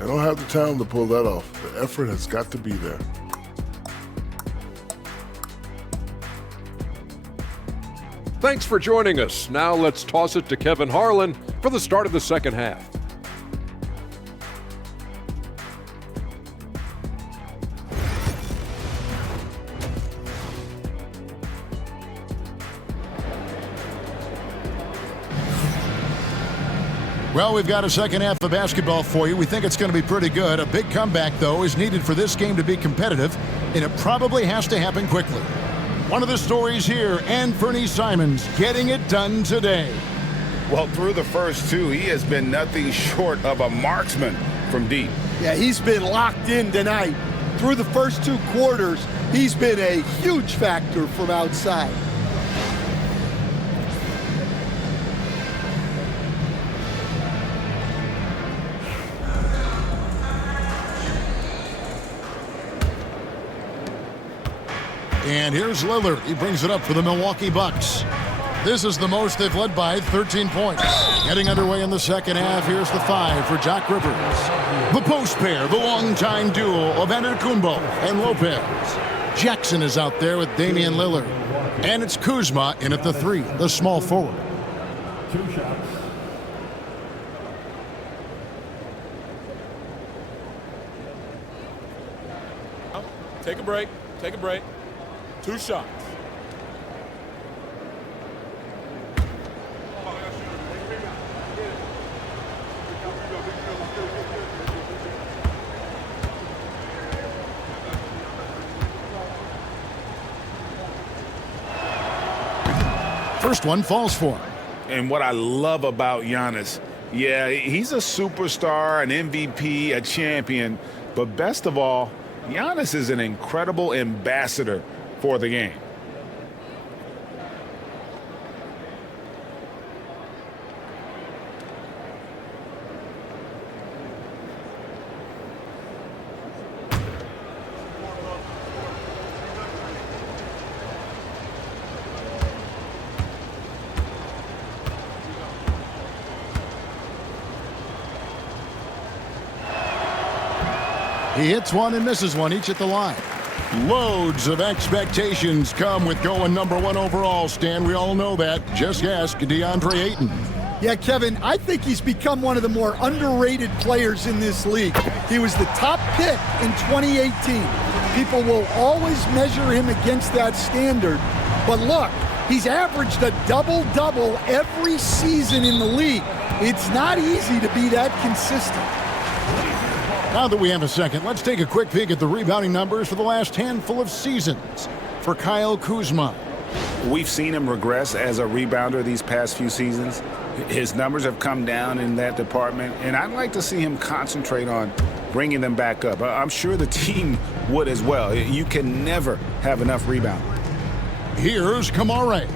They don't have the talent to pull that off. The effort has got to be there. Thanks for joining us. Now let's toss it to Kevin Harlan for the start of the second half. Well, we've got a second half of basketball for you. We think it's going to be pretty good. A big comeback, though, is needed for this game to be competitive, and it probably has to happen quickly. One of the stories here, Anthony Simons getting it done today. Well, through the first two, he has been nothing short of a marksman from deep. Yeah, he's been locked in tonight. Through the first two quarters, he's been a huge factor from outside. And here's Lillard. He brings it up for the Milwaukee Bucks. This is the most they've led by 13 points. Getting underway in the second half, here's the 5 for Jock Rivers. The post pair, the longtime duo of Antetokounmpo and Lopez. Jackson is out there with Damian Lillard. And it's Kuzma in at the 3, the small forward. 2 shots. Take a break. Take a break. 2 shots. First one falls for him. And what I love about Giannis, yeah, he's a superstar, an MVP, a champion, but best of all, Giannis is an incredible ambassador for the game. He hits one and misses one, each at the line. Loads of expectations come with going number 1 overall, Stan. We all know that. Just ask DeAndre Ayton. Yeah, Kevin, I think he's become one of the more underrated players in this league. He was the top pick in 2018. People will always measure him against that standard. But look, he's averaged a double-double every season in the league. It's not easy to be that consistent. Now that we have a second, let's take a quick peek at the rebounding numbers for the last handful of seasons for Kyle Kuzma. We've seen him regress as a rebounder these past few seasons. His numbers have come down in that department, and I'd like to see him concentrate on bringing them back up. I'm sure the team would as well. You can never have enough rebound. Here's Kamare.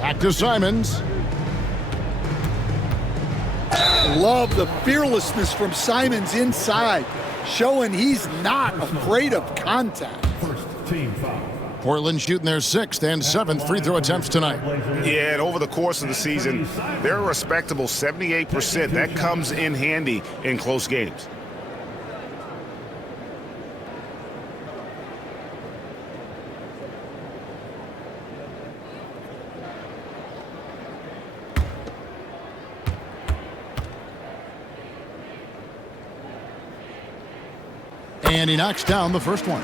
Back to Simons. Love the fearlessness from Simons inside, showing he's not afraid of contact. First team foul. Portland shooting their 6th and 7th free throw attempts tonight. Yeah, and over the course of the season, they're a respectable 78%. That comes in handy in close games. And he knocks down the first one.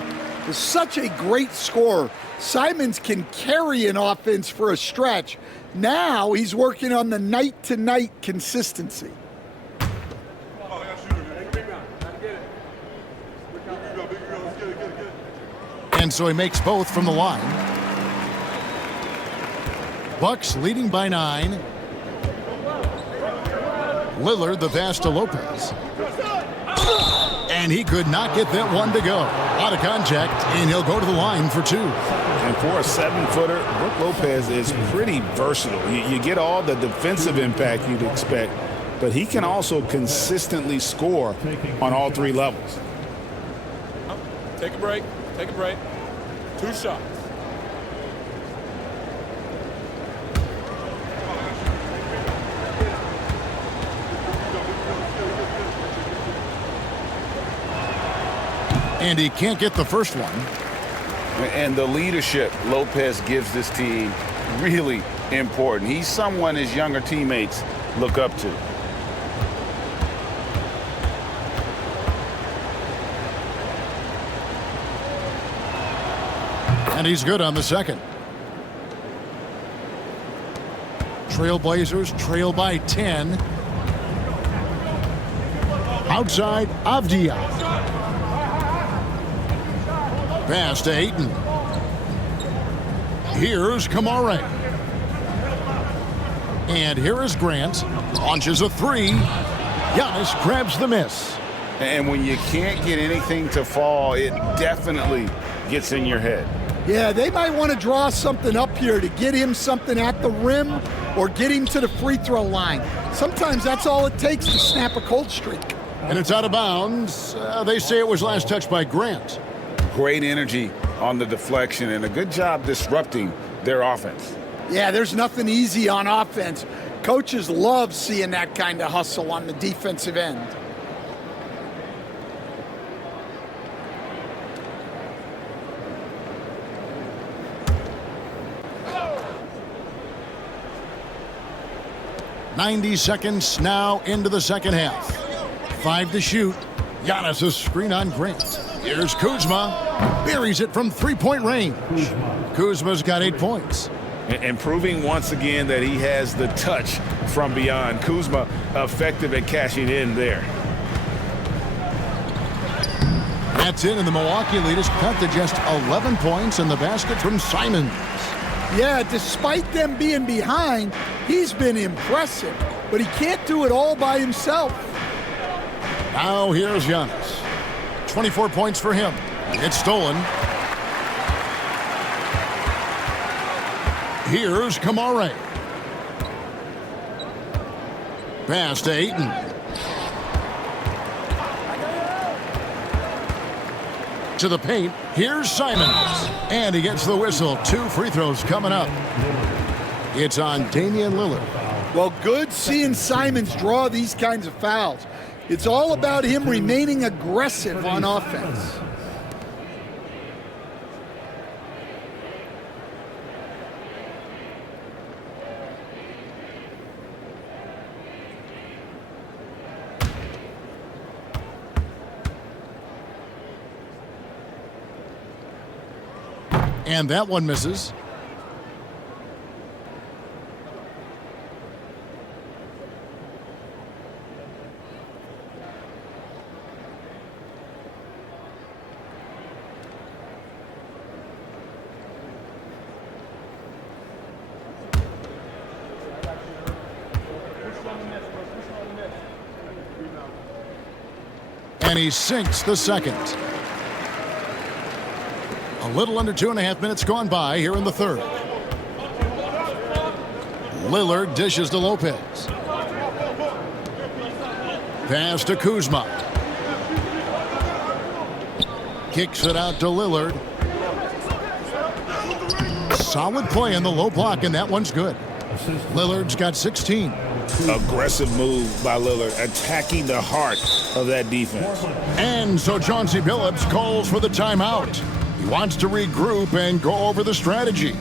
Is such a great scorer. Simons can carry an offense for a stretch. Now he's working on the night-to-night consistency. And so he makes both from the line. Bucks leading by 9. Lillard the pass to Lopez. And he could not get that one to go. A lot of contact, and he'll go to the line for 2. And for a 7-footer, Brook Lopez is pretty versatile. You get all the defensive impact you'd expect, but he can also consistently score on all 3 levels. Take a break. Take a break. 2 shots. And he can't get the first one. And the leadership Lopez gives this team really important. He's someone his younger teammates look up to. And he's good on the second. Trailblazers trail by 10. Outside, Avdia. Pass to Ayton. Here's Kamare. And here is Grant. Launches a 3. Giannis grabs the miss. And when you can't get anything to fall, it definitely gets in your head. Yeah, they might want to draw something up here to get him something at the rim or get him to the free throw line. Sometimes that's all it takes to snap a cold streak. And it's out of bounds. They say it was last touched by Grant. Great energy on the deflection and a good job disrupting their offense. Yeah, there's nothing easy on offense. Coaches love seeing that kind of hustle on the defensive end. "90 seconds now into the second half. 5 to shoot. Giannis a screen on Grant. Here's Kuzma. Buries it from 3-point range. Kuzma's got 8 points. And proving once again that he has the touch from beyond. Kuzma effective at cashing in there. That's in, and the Milwaukee lead is cut to just 11 points in the basket from Simons. Yeah, despite them being behind, he's been impressive, but he can't do it all by himself. Now here's Giannis. 24 points for him. It's stolen. Here's Kamare. Pass to Ayton. To the paint. Here's Simons. And he gets the whistle. 2 free throws coming up. It's on Damian Lillard. Well, good seeing Simons draw these kinds of fouls. It's all about him remaining aggressive on offense. And that one misses. And he sinks the second. A little under 2.5 minutes gone by here in the third. Lillard dishes to Lopez. Pass to Kuzma. Kicks it out to Lillard. Solid play in the low block, and that one's good. Lillard's got 16. Aggressive move by Lillard, attacking the heart of that defense. And so Chauncey Billups calls for the timeout. He wants to regroup and go over the strategy.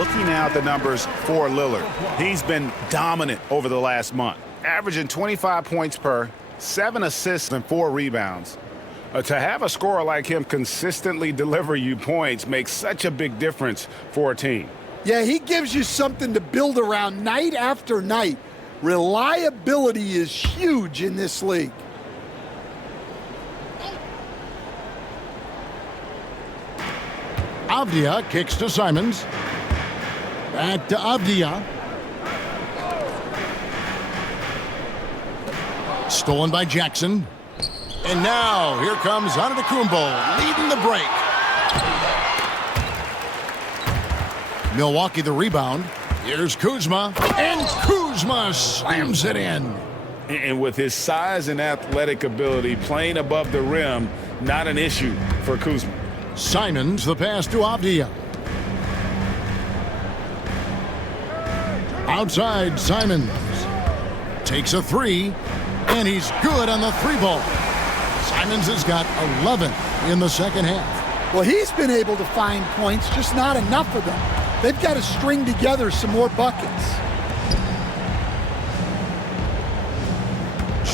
looking now at the numbers for Lillard, he's been dominant over the last month, averaging 25 points per, 7 assists and 4 rebounds. To have a scorer like him consistently deliver you points makes such a big difference for a team. Yeah, he gives you something to build around night after night. Reliability is huge in this league. Avdia kicks to Simons. Back to Avdia. Stolen by Jackson. And now here comes Antetokounmpo leading the break. Milwaukee the rebound. Here's Kuzma. And Kuzma slams it in. And with his size and athletic ability, playing above the rim, not an issue for Kuzma. Simons the pass to Avdia. Outside, Simons takes a three, and he's good on the three ball. Simons has got 11 in the second half. Well, he's been able to find points, just not enough of them. They've got to string together some more buckets.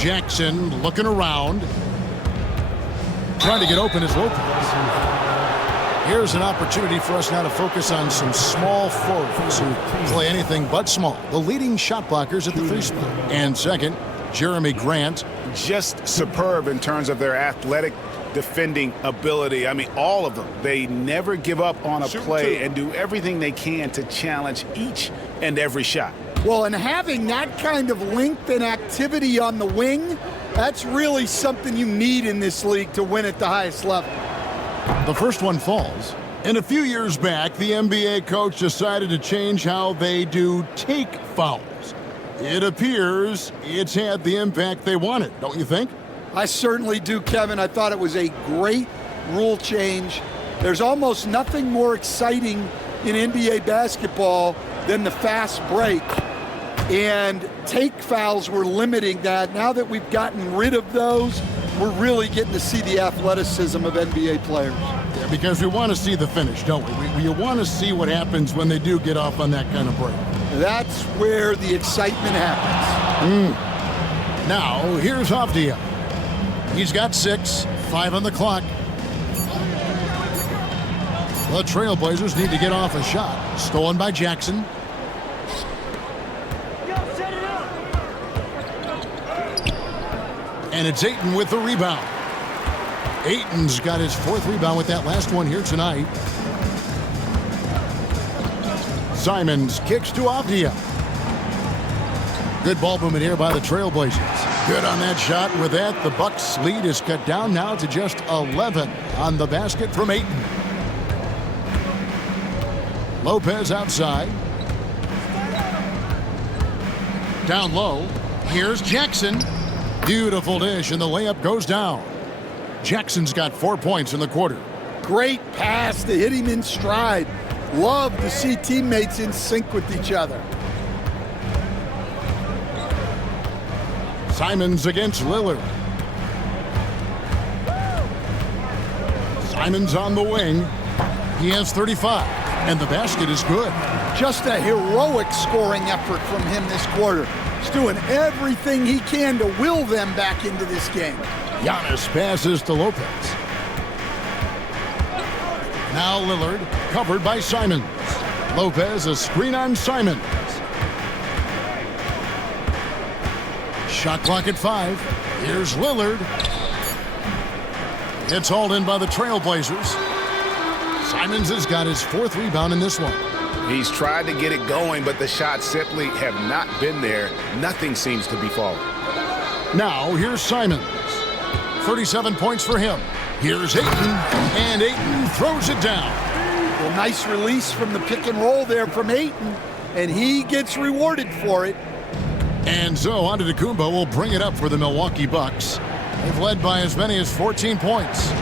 Jackson looking around, trying to get open as Lopez. Here's an opportunity for us now to focus on some small forwards who play anything but small. The leading shot blockers at the three spot. And second, Jeremy Grant. Just superb in terms of their athletic defending ability. I mean, all of them. They never give up on a play and do everything they can to challenge each and every shot. Well, and having that kind of length and activity on the wing, that's really something you need in this league to win at the highest level. The first one falls. And a few years back, the NBA coach decided to change how they do take fouls. It appears it's had the impact they wanted, don't you think? I certainly do, Kevin. I thought it was a great rule change. There's almost nothing more exciting in NBA basketball than the fast break. And take fouls were limiting that. Now that we've gotten rid of those, we're really getting to see the athleticism of NBA players. Yeah, because we want to see the finish, don't we? We want to see what happens when they do get off on that kind of break. That's where the excitement happens. Now, here's Avdia. He's got 6, 5 on the clock. The Trailblazers need to get off a shot. Stolen by Jackson. And it's Ayton with the rebound. Ayton's got his 4th rebound with that last one here tonight. Simons kicks to Avdia. Good ball movement here by the Trailblazers. Good on that shot. And with that, the Bucks' lead is cut down now to just 11 on the basket from Ayton. Lopez outside. Down low. Here's Jackson. Beautiful dish, and the layup goes down. Jackson's got 4 points in the quarter. Great pass to hit him in stride. Love to see teammates in sync with each other. Simons against Lillard. Simons on the wing. He has 35, and the basket is good. Just a heroic scoring effort from him this quarter. He's doing everything he can to will them back into this game. Giannis passes to Lopez. Now Lillard, covered by Simons. Lopez, a screen on Simons. Shot clock at 5. Here's Lillard. It's hauled in by the Trailblazers. Simons has got his 4th rebound in this one. He's tried to get it going, but the shots simply have not been there. Nothing seems to be falling. Now, here's Simons. 37 points for him. Here's Ayton, and Ayton throws it down. Well, nice release from the pick and roll there from Ayton, and he gets rewarded for it. And so Antetokounmpo will bring it up for the Milwaukee Bucks. They've led by as many as 14 points.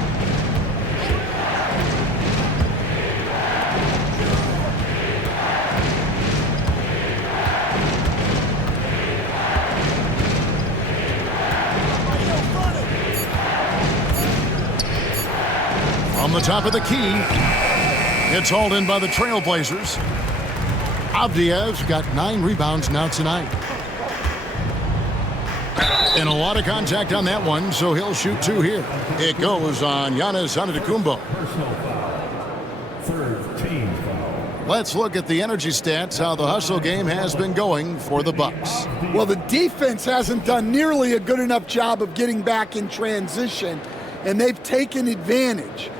From the top of the key, it's hauled in by the Trailblazers. Avdia's got 9 rebounds now tonight. And a lot of contact on that one, so he'll shoot 2 here. It goes on Giannis Antetokounmpo. Personal foul. Third team foul. Let's look at the energy stats, how the hustle game has been going for the Bucks. Well, the defense hasn't done nearly a good enough job of getting back in transition, and they've taken advantage,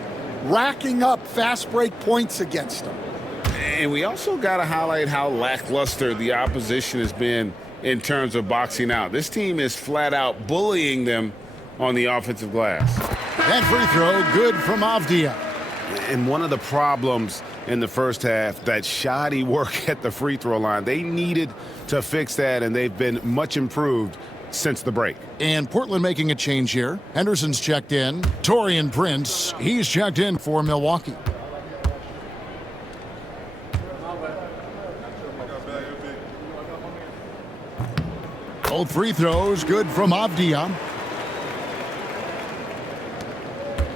racking up fast break points against them. And we also got to highlight how lackluster the opposition has been in terms of boxing out. This team is flat out bullying them on the offensive glass. That free throw, good from Avdia. And one of the problems in the first half, that shoddy work at the free throw line. They needed to fix that, and they've been much improved since the break. And Portland making a change here. Henderson's checked in. Taurean Prince, he's checked in for Milwaukee. Both free throws good from Avdia.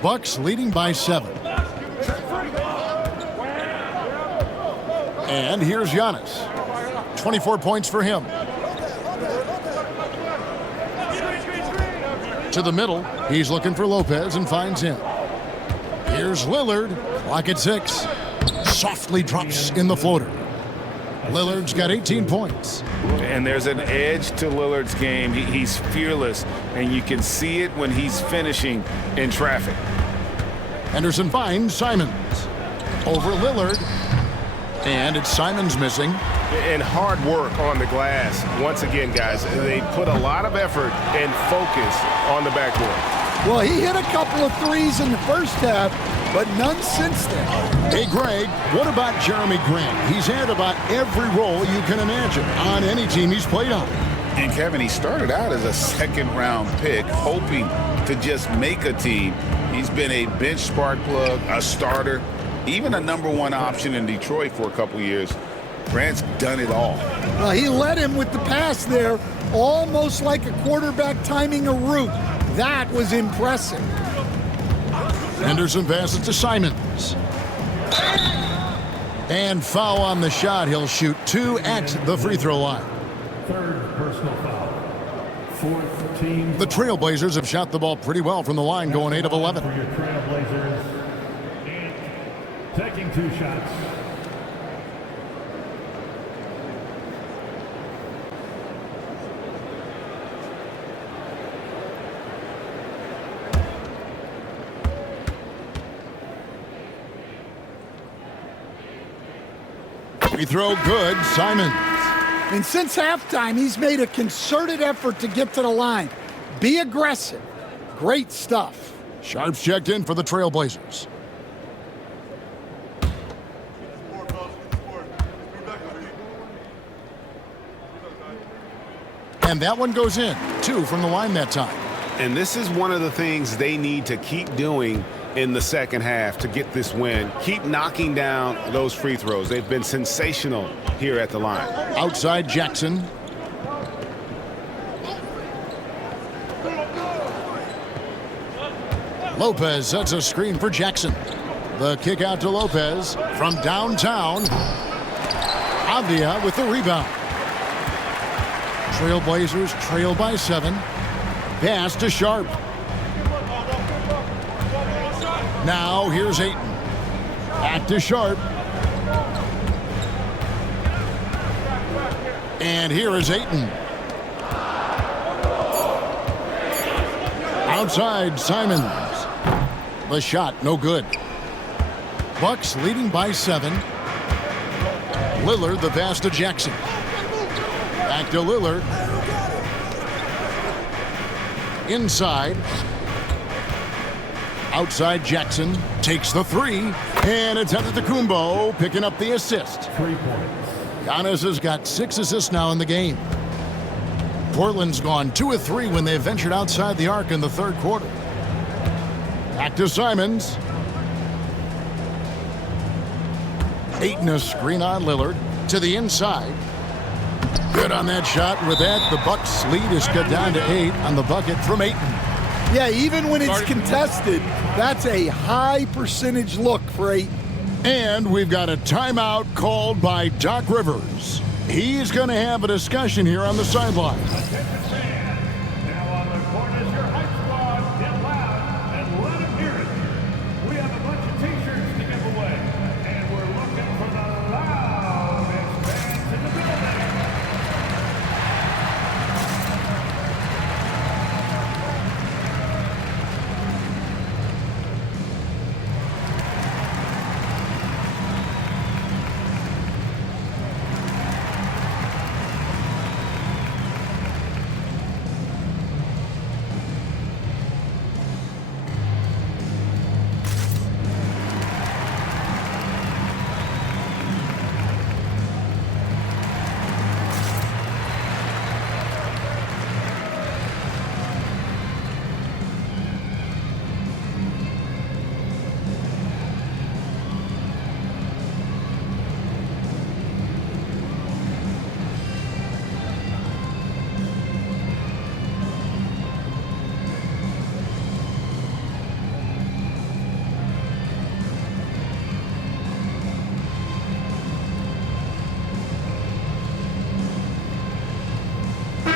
Bucks leading by 7. And here's Giannis. 24 points for him. To the middle. He's looking for Lopez and finds him. Here's Lillard. Clock at 6. Softly drops in the floater. Lillard's got 18 points. And there's an edge to Lillard's game. He's fearless, and you can see it when he's finishing in traffic. Henderson finds Simons. Over Lillard. And it's Simons missing. And hard work on the glass. Once again, guys, they put a lot of effort and focus on the backboard. Well, he hit a couple of threes in the first half, but none since then. Hey, Greg, what about Jeremy Grant? He's had about every role you can imagine on any team he's played on. And, Kevin, he started out as a second-round pick, hoping to just make a team. He's been a bench spark plug, a starter, even a #1 option in Detroit for a couple years. Grant's done it all. Well, he led him with the pass there, almost like a quarterback timing a route. That was impressive. Henderson passes to Simons. And foul on the shot. He'll shoot 2 at the free throw line. Third personal foul. Fourth team. The Trailblazers have shot the ball pretty well from the line, going 8 of 11. For your Trailblazers, taking 2 shots. Free throw good, Simons. And since halftime, he's made a concerted effort to get to the line. Be aggressive. Great stuff. Sharp's checked in for the Trailblazers. And that one goes in. 2 from the line that time. And this is one of the things they need to keep doing in the second half to get this win. Keep knocking down those free throws. They've been sensational here at the line. Outside Jackson. Lopez sets a screen for Jackson. The kick out to Lopez from downtown. Avdia with the rebound. Trailblazers trail by 7. Pass to Sharp. Now here's Ayton. Back to Sharp. And here is Ayton. Outside Simons. The shot no good. Bucks leading by 7. Lillard the pass to Jackson. Back to Lillard. Inside. Outside Jackson takes the 3. And it's Antetokounmpo picking up the assist. 3 points. Giannis has got 6 assists now in the game. Portland's gone 2 of 3 when they ventured outside the arc in the third quarter. Back to Simons. Ayton a screen on Lillard to the inside. Good on that shot. With that, the Bucks lead is cut down to 8 on the bucket from Ayton. Yeah, even when it's contested, that's a high percentage look for Ayton. And we've got a timeout called by Doc Rivers. He's going to have a discussion here on the sideline. Now on the court is your hype squad. Get loud and let them hear it. We have a bunch of t-shirts to give away, and we're looking for the loudest fans in the building.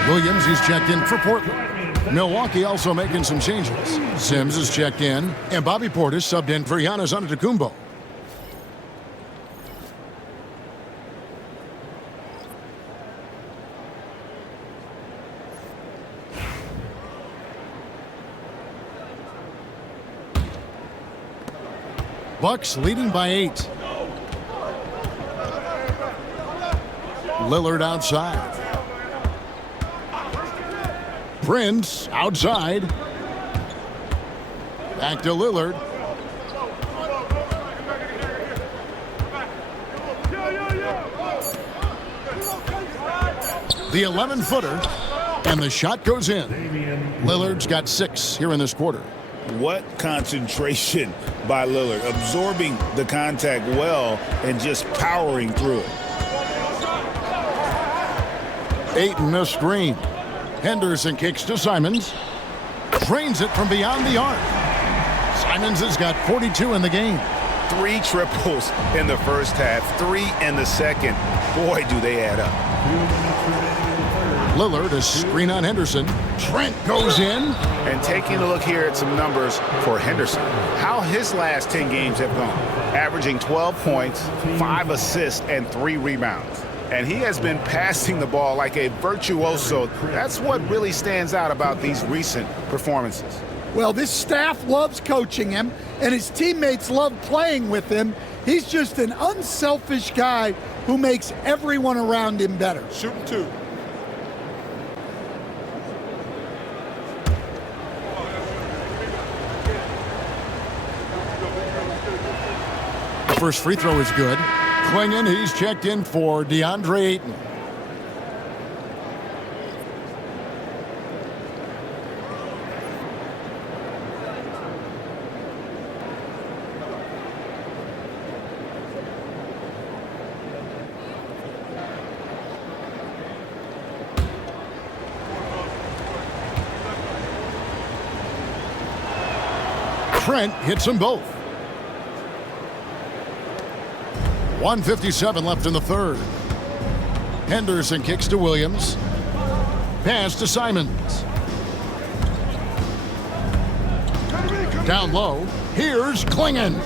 Williams, he's checked in for Portland. Milwaukee also making some changes. Sims is checked in, and Bobby Portis subbed in for Giannis Antetokounmpo. Bucks leading by 8. Lillard outside. Prince outside. Back to Lillard. The 11-footer, and the shot goes in. Lillard's got 6 here in this quarter. What concentration by Lillard, absorbing the contact well and just powering through it. Ayton a screen. Henderson kicks to Simons. Drains it from beyond the arc. Simons has got 42 in the game. 3 triples in the first half, 3 in the second. Boy, do they add up. Lillard a screen on Henderson. Trent goes in. And taking a look here at some numbers for Henderson. How his last 10 games have gone. Averaging 12 points, 5 assists, and 3 rebounds. And he has been passing the ball like a virtuoso. That's what really stands out about these recent performances. Well, this staff loves coaching him, and his teammates love playing with him. He's just an unselfish guy who makes everyone around him better. Shooting 2. First free throw is good. Klingon, he's checked in for DeAndre Ayton. Trent hits them both. 1:57 left in the third. Henderson kicks to Williams. Pass to Simons. Down low. Here's Klingon.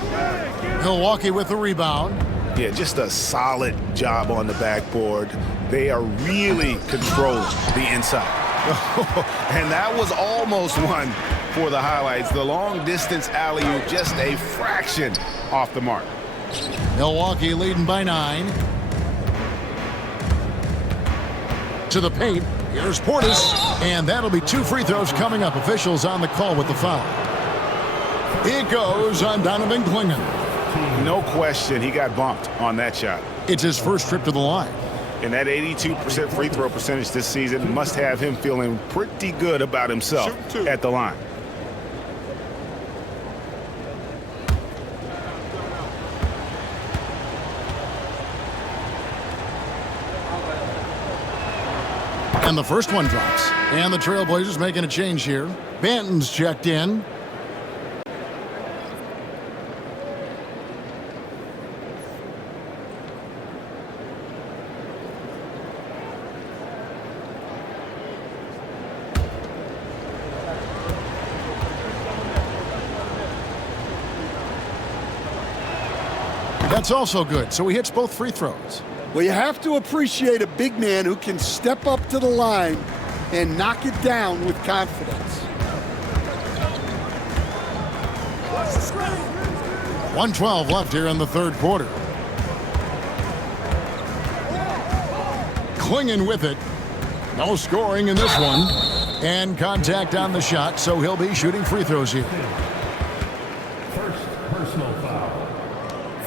Milwaukee with the rebound. Yeah, just a solid job on the backboard. They are really controlling the inside. And that was almost one for the highlights. The long distance alley-oop, just a fraction off the mark. Milwaukee leading by 9. To the paint. Here's Portis. And that'll be 2 free throws coming up. Officials on the call with the foul. It goes on Donovan Klingon. No question he got bumped on that shot. It's his first trip to the line. And that 82% free throw percentage this season must have him feeling pretty good about himself at the line. And the first one drops. And the Trailblazers making a change here. Banton's checked in. That's also good, so he hits both free throws. Well, you have to appreciate a big man who can step up to the line and knock it down with confidence. 1:12 left here in the third quarter. Clinging with it. No scoring in this one. And contact on the shot, so he'll be shooting free throws here. First personal foul.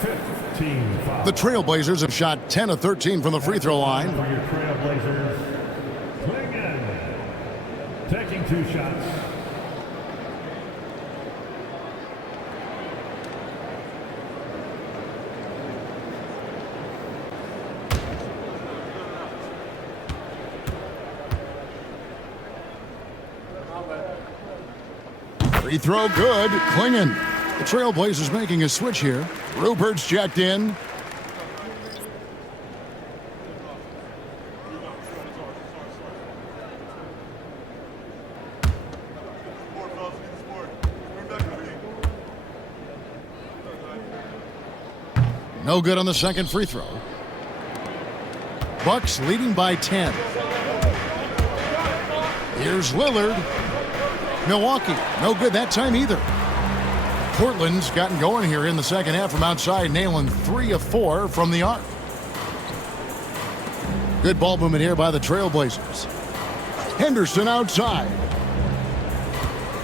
15 foul. The Trailblazers have shot 10 of 13 from the free throw line. For your Trailblazers, Klingon taking 2 shots. Free throw good. Klingon. The Trailblazers making a switch here. Rupert's checked in. No good on the second free throw. Bucks leading by 10. Here's Lillard. Milwaukee, no good that time either. Portland's gotten going here in the second half from outside, nailing 3 of 4 from the arc. Good ball movement here by the Trailblazers. Henderson outside.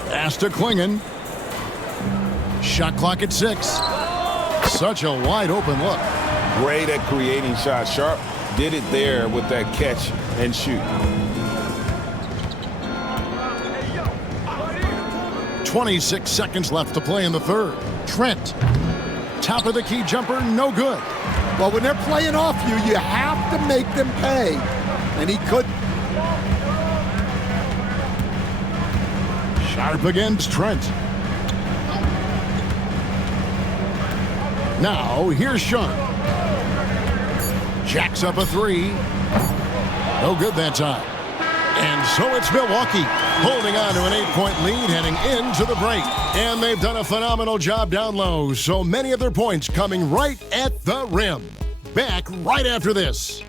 Pass to Klingon. Shot clock at 6. Such a wide open look. Great at creating shots. Sharp did it there with that catch and shoot. 26 seconds left to play in the third. Trent, top of the key jumper, no good. Well, when they're playing off you, you have to make them pay. And he couldn't. Sharp against Trent. Now, here's Sharp. Jacks up a 3. No good that time. And so it's Milwaukee holding on to an 8-point lead heading into the break. And they've done a phenomenal job down low. So many of their points coming right at the rim. Back right after this.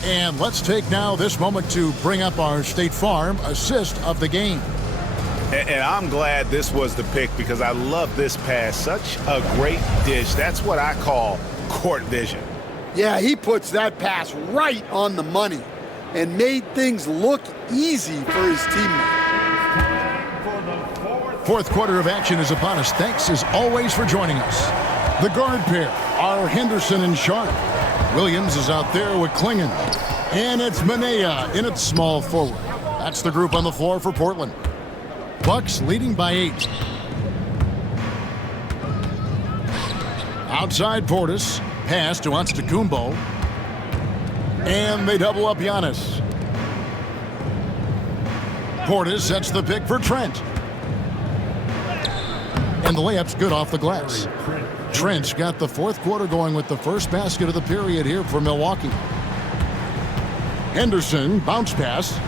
And let's take now this moment to bring up our State Farm assist of the game. And I'm glad this was the pick because I love this pass. Such a great dish. That's what I call court vision. Yeah, he puts that pass right on the money and made things look easy for his teammate. Fourth quarter of action is upon us. Thanks as always for joining us. The guard pair are Henderson and Sharp. Williams is out there with Klingon. And it's Manea in its small forward. That's the group on the floor for Portland. Bucks leading by 8. Outside Portis. Pass to Antetokounmpo. And they double up Giannis. Portis sets the pick for Trent. And the layup's good off the glass. Trent's got the fourth quarter going with the first basket of the period here for Milwaukee. Henderson, bounce pass.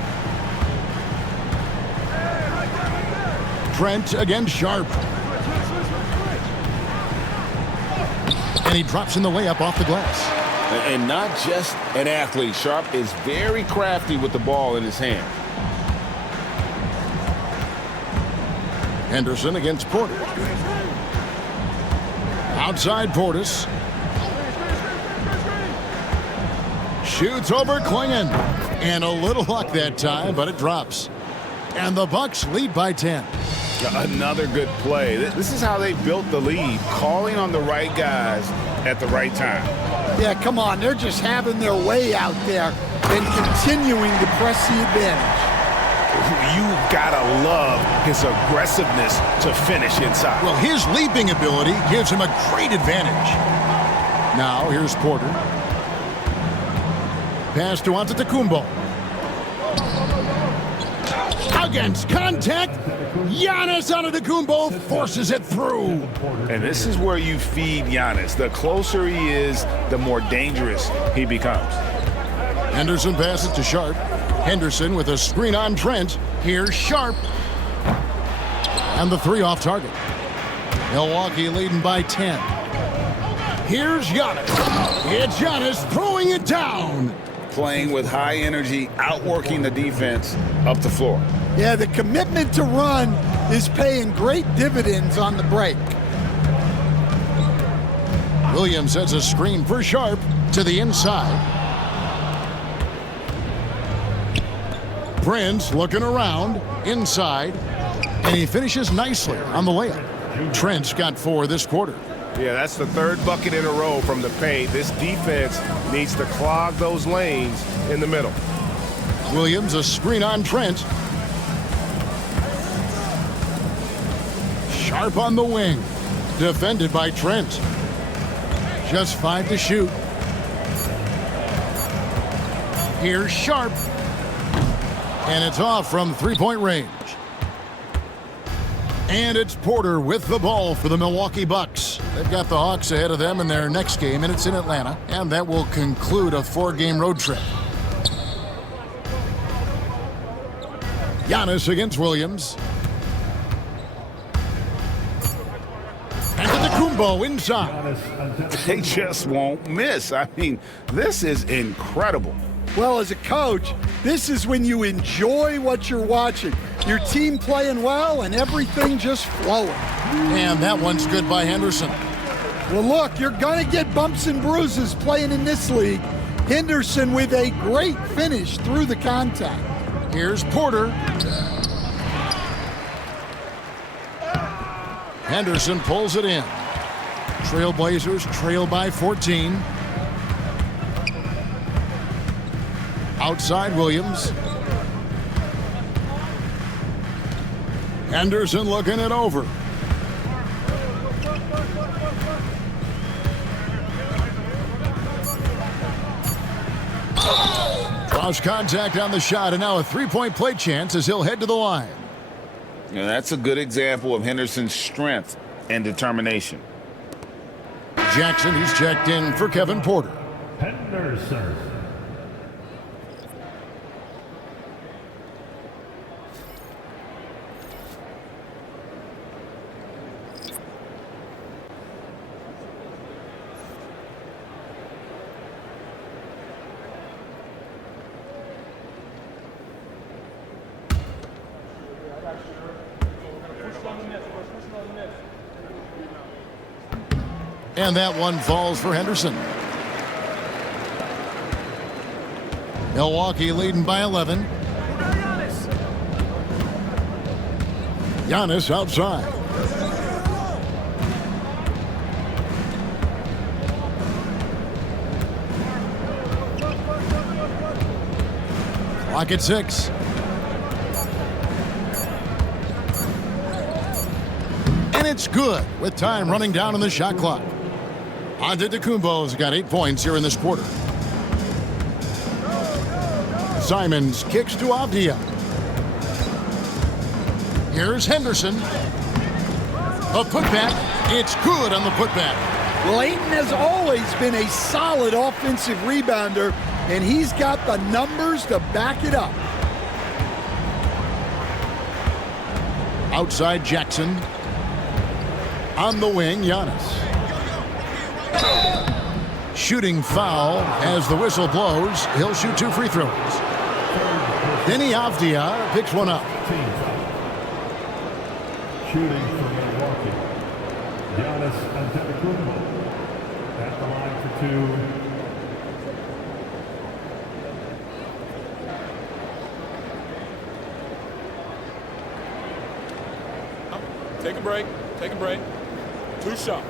Trent again Sharp. And he drops in the layup off the glass. And not just an athlete. Sharp is very crafty with the ball in his hand. Henderson against Porter. Outside Portis. Shoots over Klingon. And a little luck that time, but it drops. And the Bucks lead by 10. Another good play. This is how they built the lead, calling on the right guys at the right time. Yeah, come on. They're just having their way out there and continuing to press the advantage. You gotta love his aggressiveness to finish inside. Well, his leaping ability gives him a great advantage. Now, here's Porter. Pass to Antetokounmpo. Against contact, Giannis Antetokounmpo forces it through. And this is where you feed Giannis. The closer he is, the more dangerous he becomes. Henderson passes to Sharp. Henderson with a screen on Trent. Here's Sharp. And the three off target. Milwaukee leading by 10. Here's Giannis. It's Giannis throwing it down. Playing with high energy, outworking the defense up the floor. Yeah, the commitment to run is paying great dividends on the break. Williams sets a screen for Sharp to the inside. Prince looking around, inside, and he finishes nicely on the layup. Trent's got 4 this quarter. Yeah, that's the third bucket in a row from the paint. This defense needs to clog those lanes in the middle. Williams, a screen on Trent. Sharp on the wing. Defended by Trent. Just 5 to shoot. Here's Sharp. And it's off from three-point range. And it's Porter with the ball for the Milwaukee Bucks. They've got the Hawks ahead of them in their next game, and it's in Atlanta. And that will conclude a 4-game road trip. Giannis against Williams. Antetokounmpo inside. They just won't miss. I mean, this is incredible. Well, as a coach, this is when you enjoy what you're watching. Your team playing well and everything just flowing. And that one's good by Henderson. Well, look, you're going to get bumps and bruises playing in this league. Henderson with a great finish through the contact. Here's Porter. Henderson pulls it in. Trailblazers trail by 14. Outside Williams. Henderson looking it over. Draws contact on the shot, and now a three-point play chance as he'll head to the line. And that's a good example of Henderson's strength and determination. Jackson, he's checked in for Kevin Porter. Henderson. And that one falls for Henderson. Milwaukee leading by 11. Giannis outside. Clock at 6. And it's good with time running down on the shot clock. Antetokounmpo's got 8 points here in this quarter. Simons kicks to Avdia. Here's Henderson. A putback. It's good on the putback. Well, Ayton has always been a solid offensive rebounder, and he's got the numbers to back it up. Outside Jackson. On the wing, Giannis. Shooting foul as the whistle blows. He'll shoot 2 free throws. Denny Avdia picks one up. Shooting for Milwaukee. Giannis Antetokounmpo at the line for 2. Take a break. Take a break. 2 shots.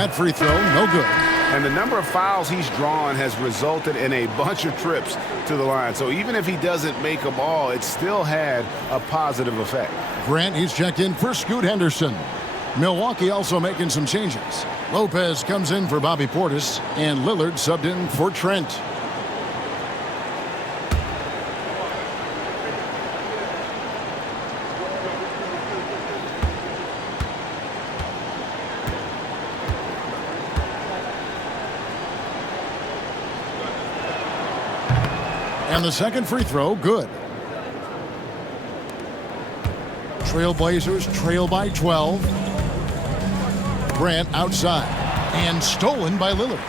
That free throw, no good. And the number of fouls he's drawn has resulted in a bunch of trips to the line. So even if he doesn't make them all, it still had a positive effect. Grant, he's checked in for Scoot Henderson. Milwaukee also making some changes. Lopez comes in for Bobby Portis, and Lillard subbed in for Trent. And the second free throw, good. Trailblazers trail by 12. Grant outside. And stolen by Lillard.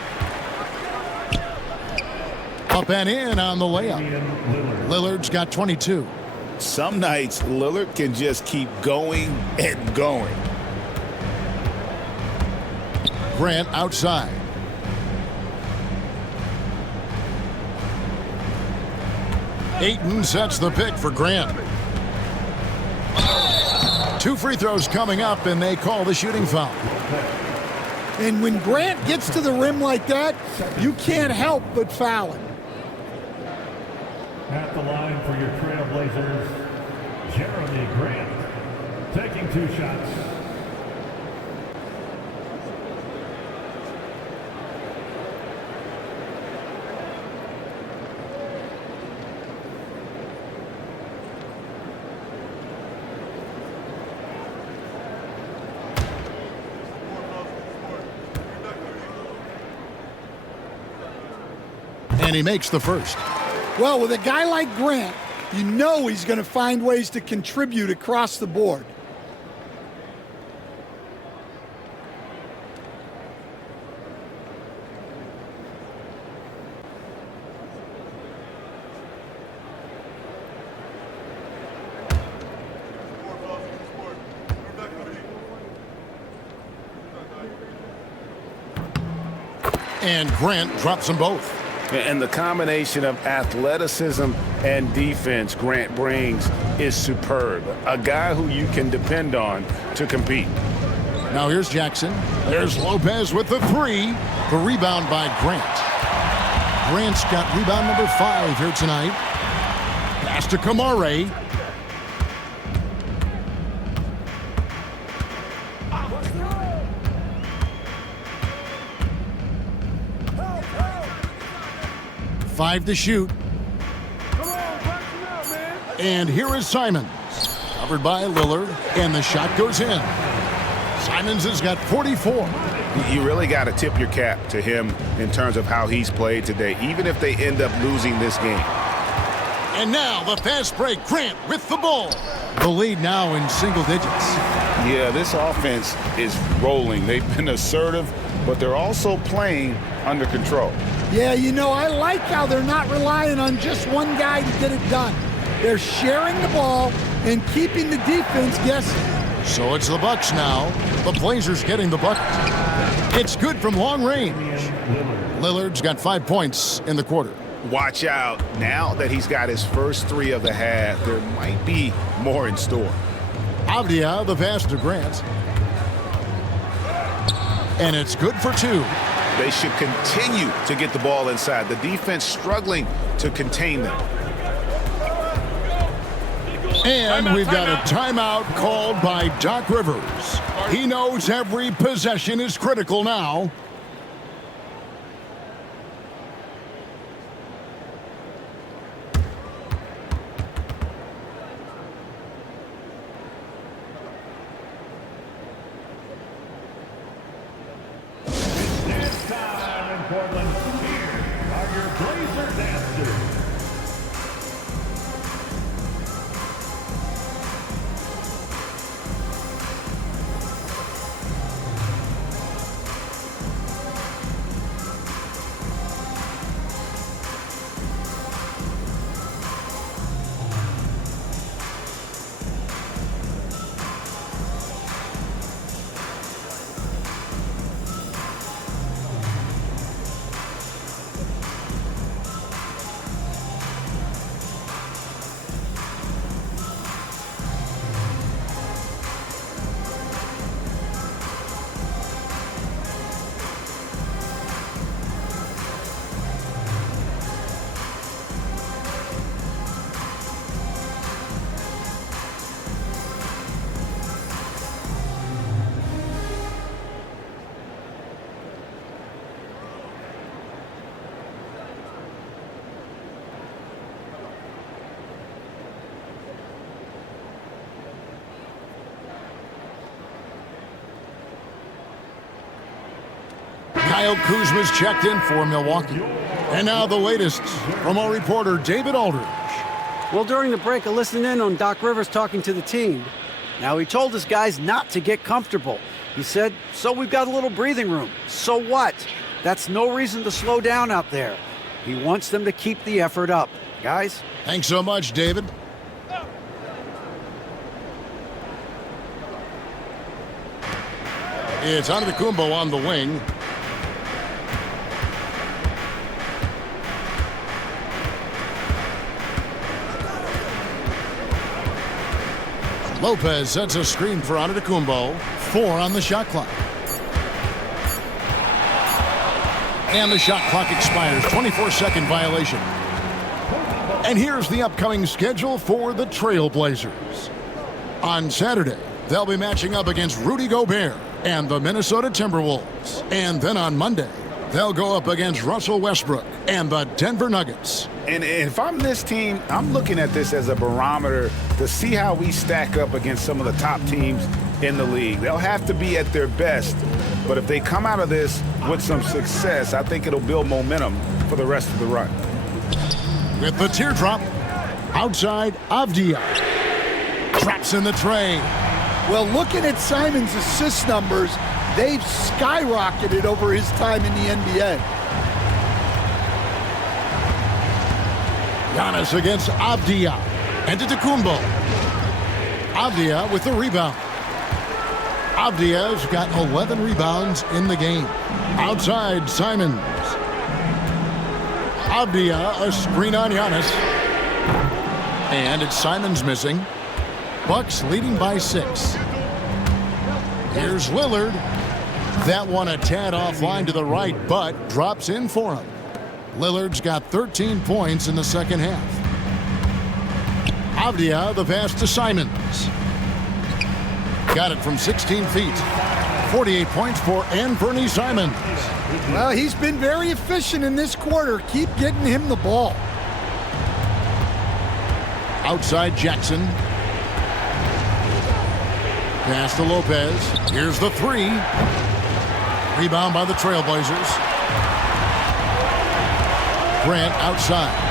Up and in on the layup. Lillard's got 22. Some nights, Lillard can just keep going and going. Grant outside. Ayton sets the pick for Grant. 2 free throws coming up, and they call the shooting foul. And when Grant gets to the rim like that, you can't help but foul him. At the line for your Trailblazers, Jeremy Grant, taking 2 shots. And he makes the first. Well, with a guy like Grant, you know he's going to find ways to contribute across the board. And Grant drops them both. And the combination of athleticism and defense Grant brings is superb. A guy who you can depend on to compete. Now here's Jackson. There's Lopez with the 3. The rebound by Grant. Grant's got rebound number 5 here tonight. Pass to Kamare. Five to shoot. And here is Simons. Covered by Lillard, and the shot goes in. Simons has got 44. You really got to tip your cap to him in terms of how he's played today, even if they end up losing this game. And now the fast break. Grant with the ball. The lead now in single digits. Yeah, this offense is rolling. They've been assertive, but they're also playing under control. Yeah, you know, I like how they're not relying on just one guy to get it done. They're sharing the ball and keeping the defense guessing. So it's the Bucks now. The Blazers getting the bucket. It's good from long range. Lillard's got 5 points in the quarter. Watch out. Now that he's got his first 3 of the half, there might be more in store. Avdia, the pass to Grant. And it's good for 2. They should continue to get the ball inside. The defense struggling to contain them. And we've got a timeout called by Doc Rivers. He knows every possession is critical now. Portland, here are your Blazers answers. Kyle Kuzma's checked in for Milwaukee. And now the latest from our reporter, David Aldridge. Well, during the break, I listened in on Doc Rivers talking to the team. Now, he told his guys not to get comfortable. He said, so we've got a little breathing room. So what? That's no reason to slow down out there. He wants them to keep the effort up. Guys? Thanks so much, David. It's Antetokounmpo on the wing. Lopez sets a screen for Antetokounmpo. 4 on the shot clock. And the shot clock expires. 24-second violation. And here's the upcoming schedule for the Trailblazers. On Saturday, they'll be matching up against Rudy Gobert and the Minnesota Timberwolves. And then on Monday, they'll go up against Russell Westbrook and the Denver Nuggets. And if I'm this team, I'm looking at this as a barometer to see how we stack up against some of the top teams in the league. They'll have to be at their best, but if they come out of this with some success, I think it'll build momentum for the rest of the run. With the teardrop, outside Avdia. Traps in the tray. Well, looking at Simon's assist numbers, they've skyrocketed over his time in the NBA. Giannis against Avdia. Antetokounmpo. Avdia with the rebound. Avdia's got 11 rebounds in the game. Outside Simons. Avdia, a screen on Giannis. And it's Simons missing. Bucks leading by 6. Here's Lillard. That one a tad offline to the right, but drops in for him. Lillard's got 13 points in the second half. Avdia, the pass to Simons. Got it from 16 feet. 48 points for Anthony Simons. Well, he's been very efficient in this quarter. Keep getting him the ball. Outside Jackson. Pass to Lopez. Here's the 3. Rebound by the Trailblazers. Grant outside.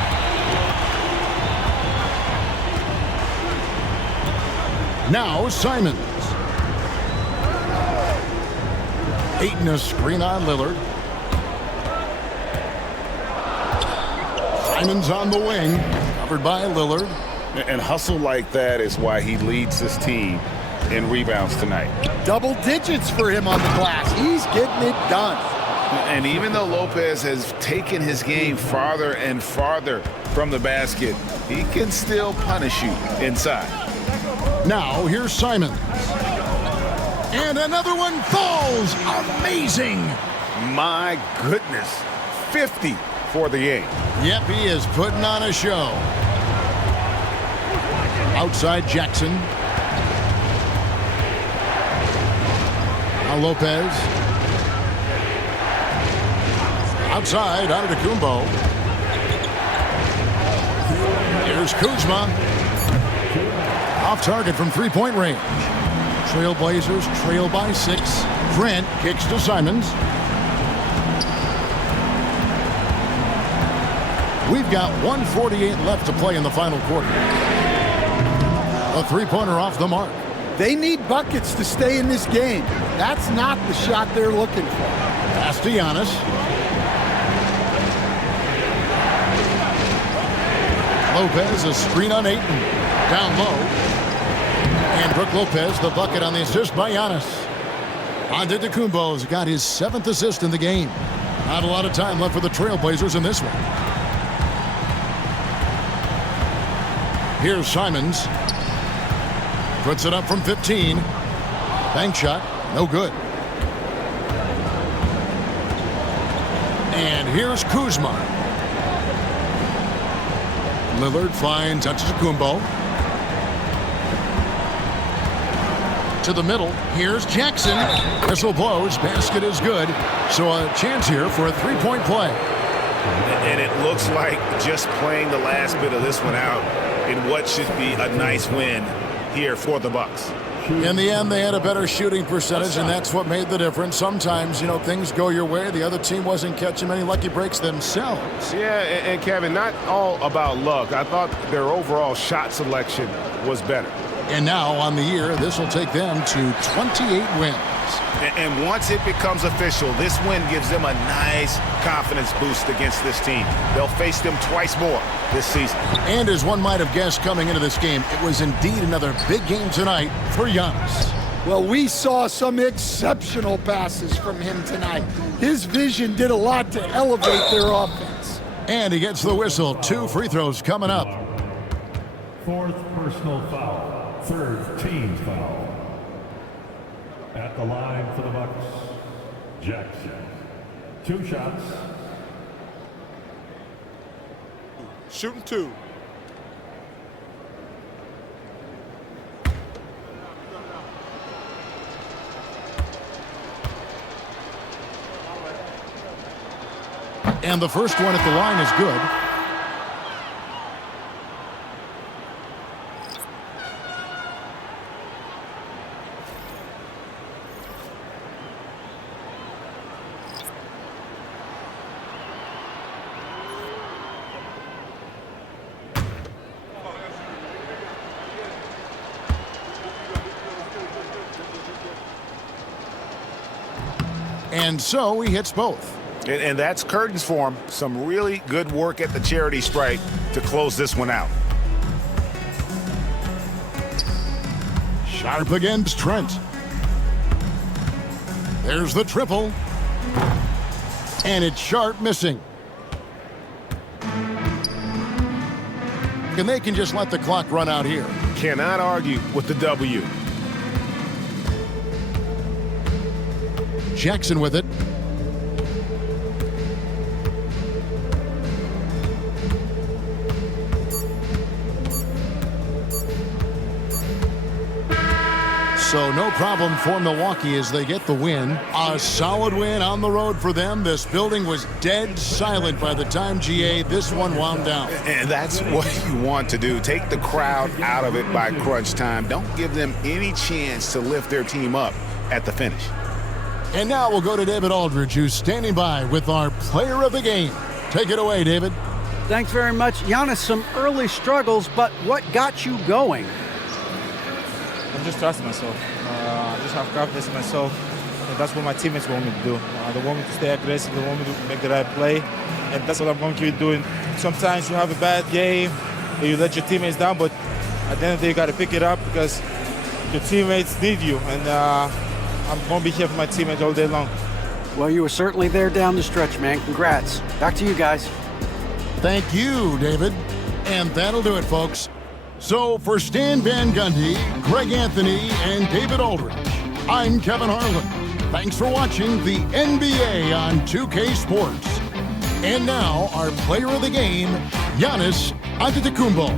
Now Simons. Ayton a screen on Lillard. Simons on the wing. Covered by Lillard. And hustle like that is why he leads this team in rebounds tonight. Double digits for him on the glass. He's getting it done. And even though Lopez has taken his game farther and farther from the basket, he can still punish you inside. Now here's Simons. And another one falls. Amazing. My goodness. 50 for the game. Yep, he is putting on a show. Outside Jackson. Now Lopez. Outside Antetokounmpo. Here's Kuzma. Off target from three-point range. Trailblazers trail by 6. Grant kicks to Simons. We've got 1:48 left to play in the final quarter. A three-pointer off the mark. They need buckets to stay in this game. That's not the shot they're looking for. Pass to Giannis. Lopez, a screen on Ayton. Down low. And Brook Lopez, the bucket on the assist by Giannis. Antetokounmpo's got his 7th assist in the game. Not a lot of time left for the Trailblazers in this one. Here's Simons. Puts it up from 15. Bank shot, no good. And here's Kuzma. Lillard finds Antetokounmpo. To the middle. Here's Jackson. Whistle blows. Basket is good. So a chance here for a three-point play. And it looks like just playing the last bit of this one out in what should be a nice win here for the Bucks. In the end, they had a better shooting percentage, and that's what made the difference. Sometimes, things go your way. The other team wasn't catching many lucky breaks themselves. Yeah, and Kevin, not all about luck. I thought their overall shot selection was better. And now, on the year, this will take them to 28 wins. And once it becomes official, this win gives them a nice confidence boost against this team. They'll face them twice more this season. And as one might have guessed coming into this game, it was indeed another big game tonight for Giannis. Well, we saw some exceptional passes from him tonight. His vision did a lot to elevate their offense. And he gets the whistle. 2 free throws coming up. 4th personal foul. 3rd team foul. At the line for the Bucks, Jackson. 2 shots. Shooting 2. And the first one at the line is good. And so he hits both. And that's curtains for him. Some really good work at the charity stripe to close this one out. Sharp against Trent. There's the triple. And it's Sharp missing. And they can just let the clock run out here. Cannot argue with the W. Jackson with it. So no problem for Milwaukee as they get the win. A solid win on the road for them. This building was dead silent by the time, GA, this one wound down. And that's what you want to do. Take the crowd out of it by crunch time. Don't give them any chance to lift their team up at the finish. And now we'll go to David Aldridge, who's standing by with our player of the game. Take it away, David. Thanks very much. Giannis, some early struggles, but what got you going? I'm just trusting myself. I just have confidence in myself. And that's what my teammates want me to do. They want me to stay aggressive. They want me to make the right play. And that's what I'm going to keep doing. Sometimes you have a bad game and you let your teammates down, but at the end of the day, you got to pick it up because your teammates need you. And I'm going to be here for my teammates all day long. Well, you were certainly there down the stretch, man. Congrats. Back to you guys. Thank you, David. And that'll do it, folks. So for Stan Van Gundy, Greg Anthony, and David Aldridge, I'm Kevin Harlan. Thanks for watching the NBA on 2K Sports. And now our player of the game, Giannis Antetokounmpo.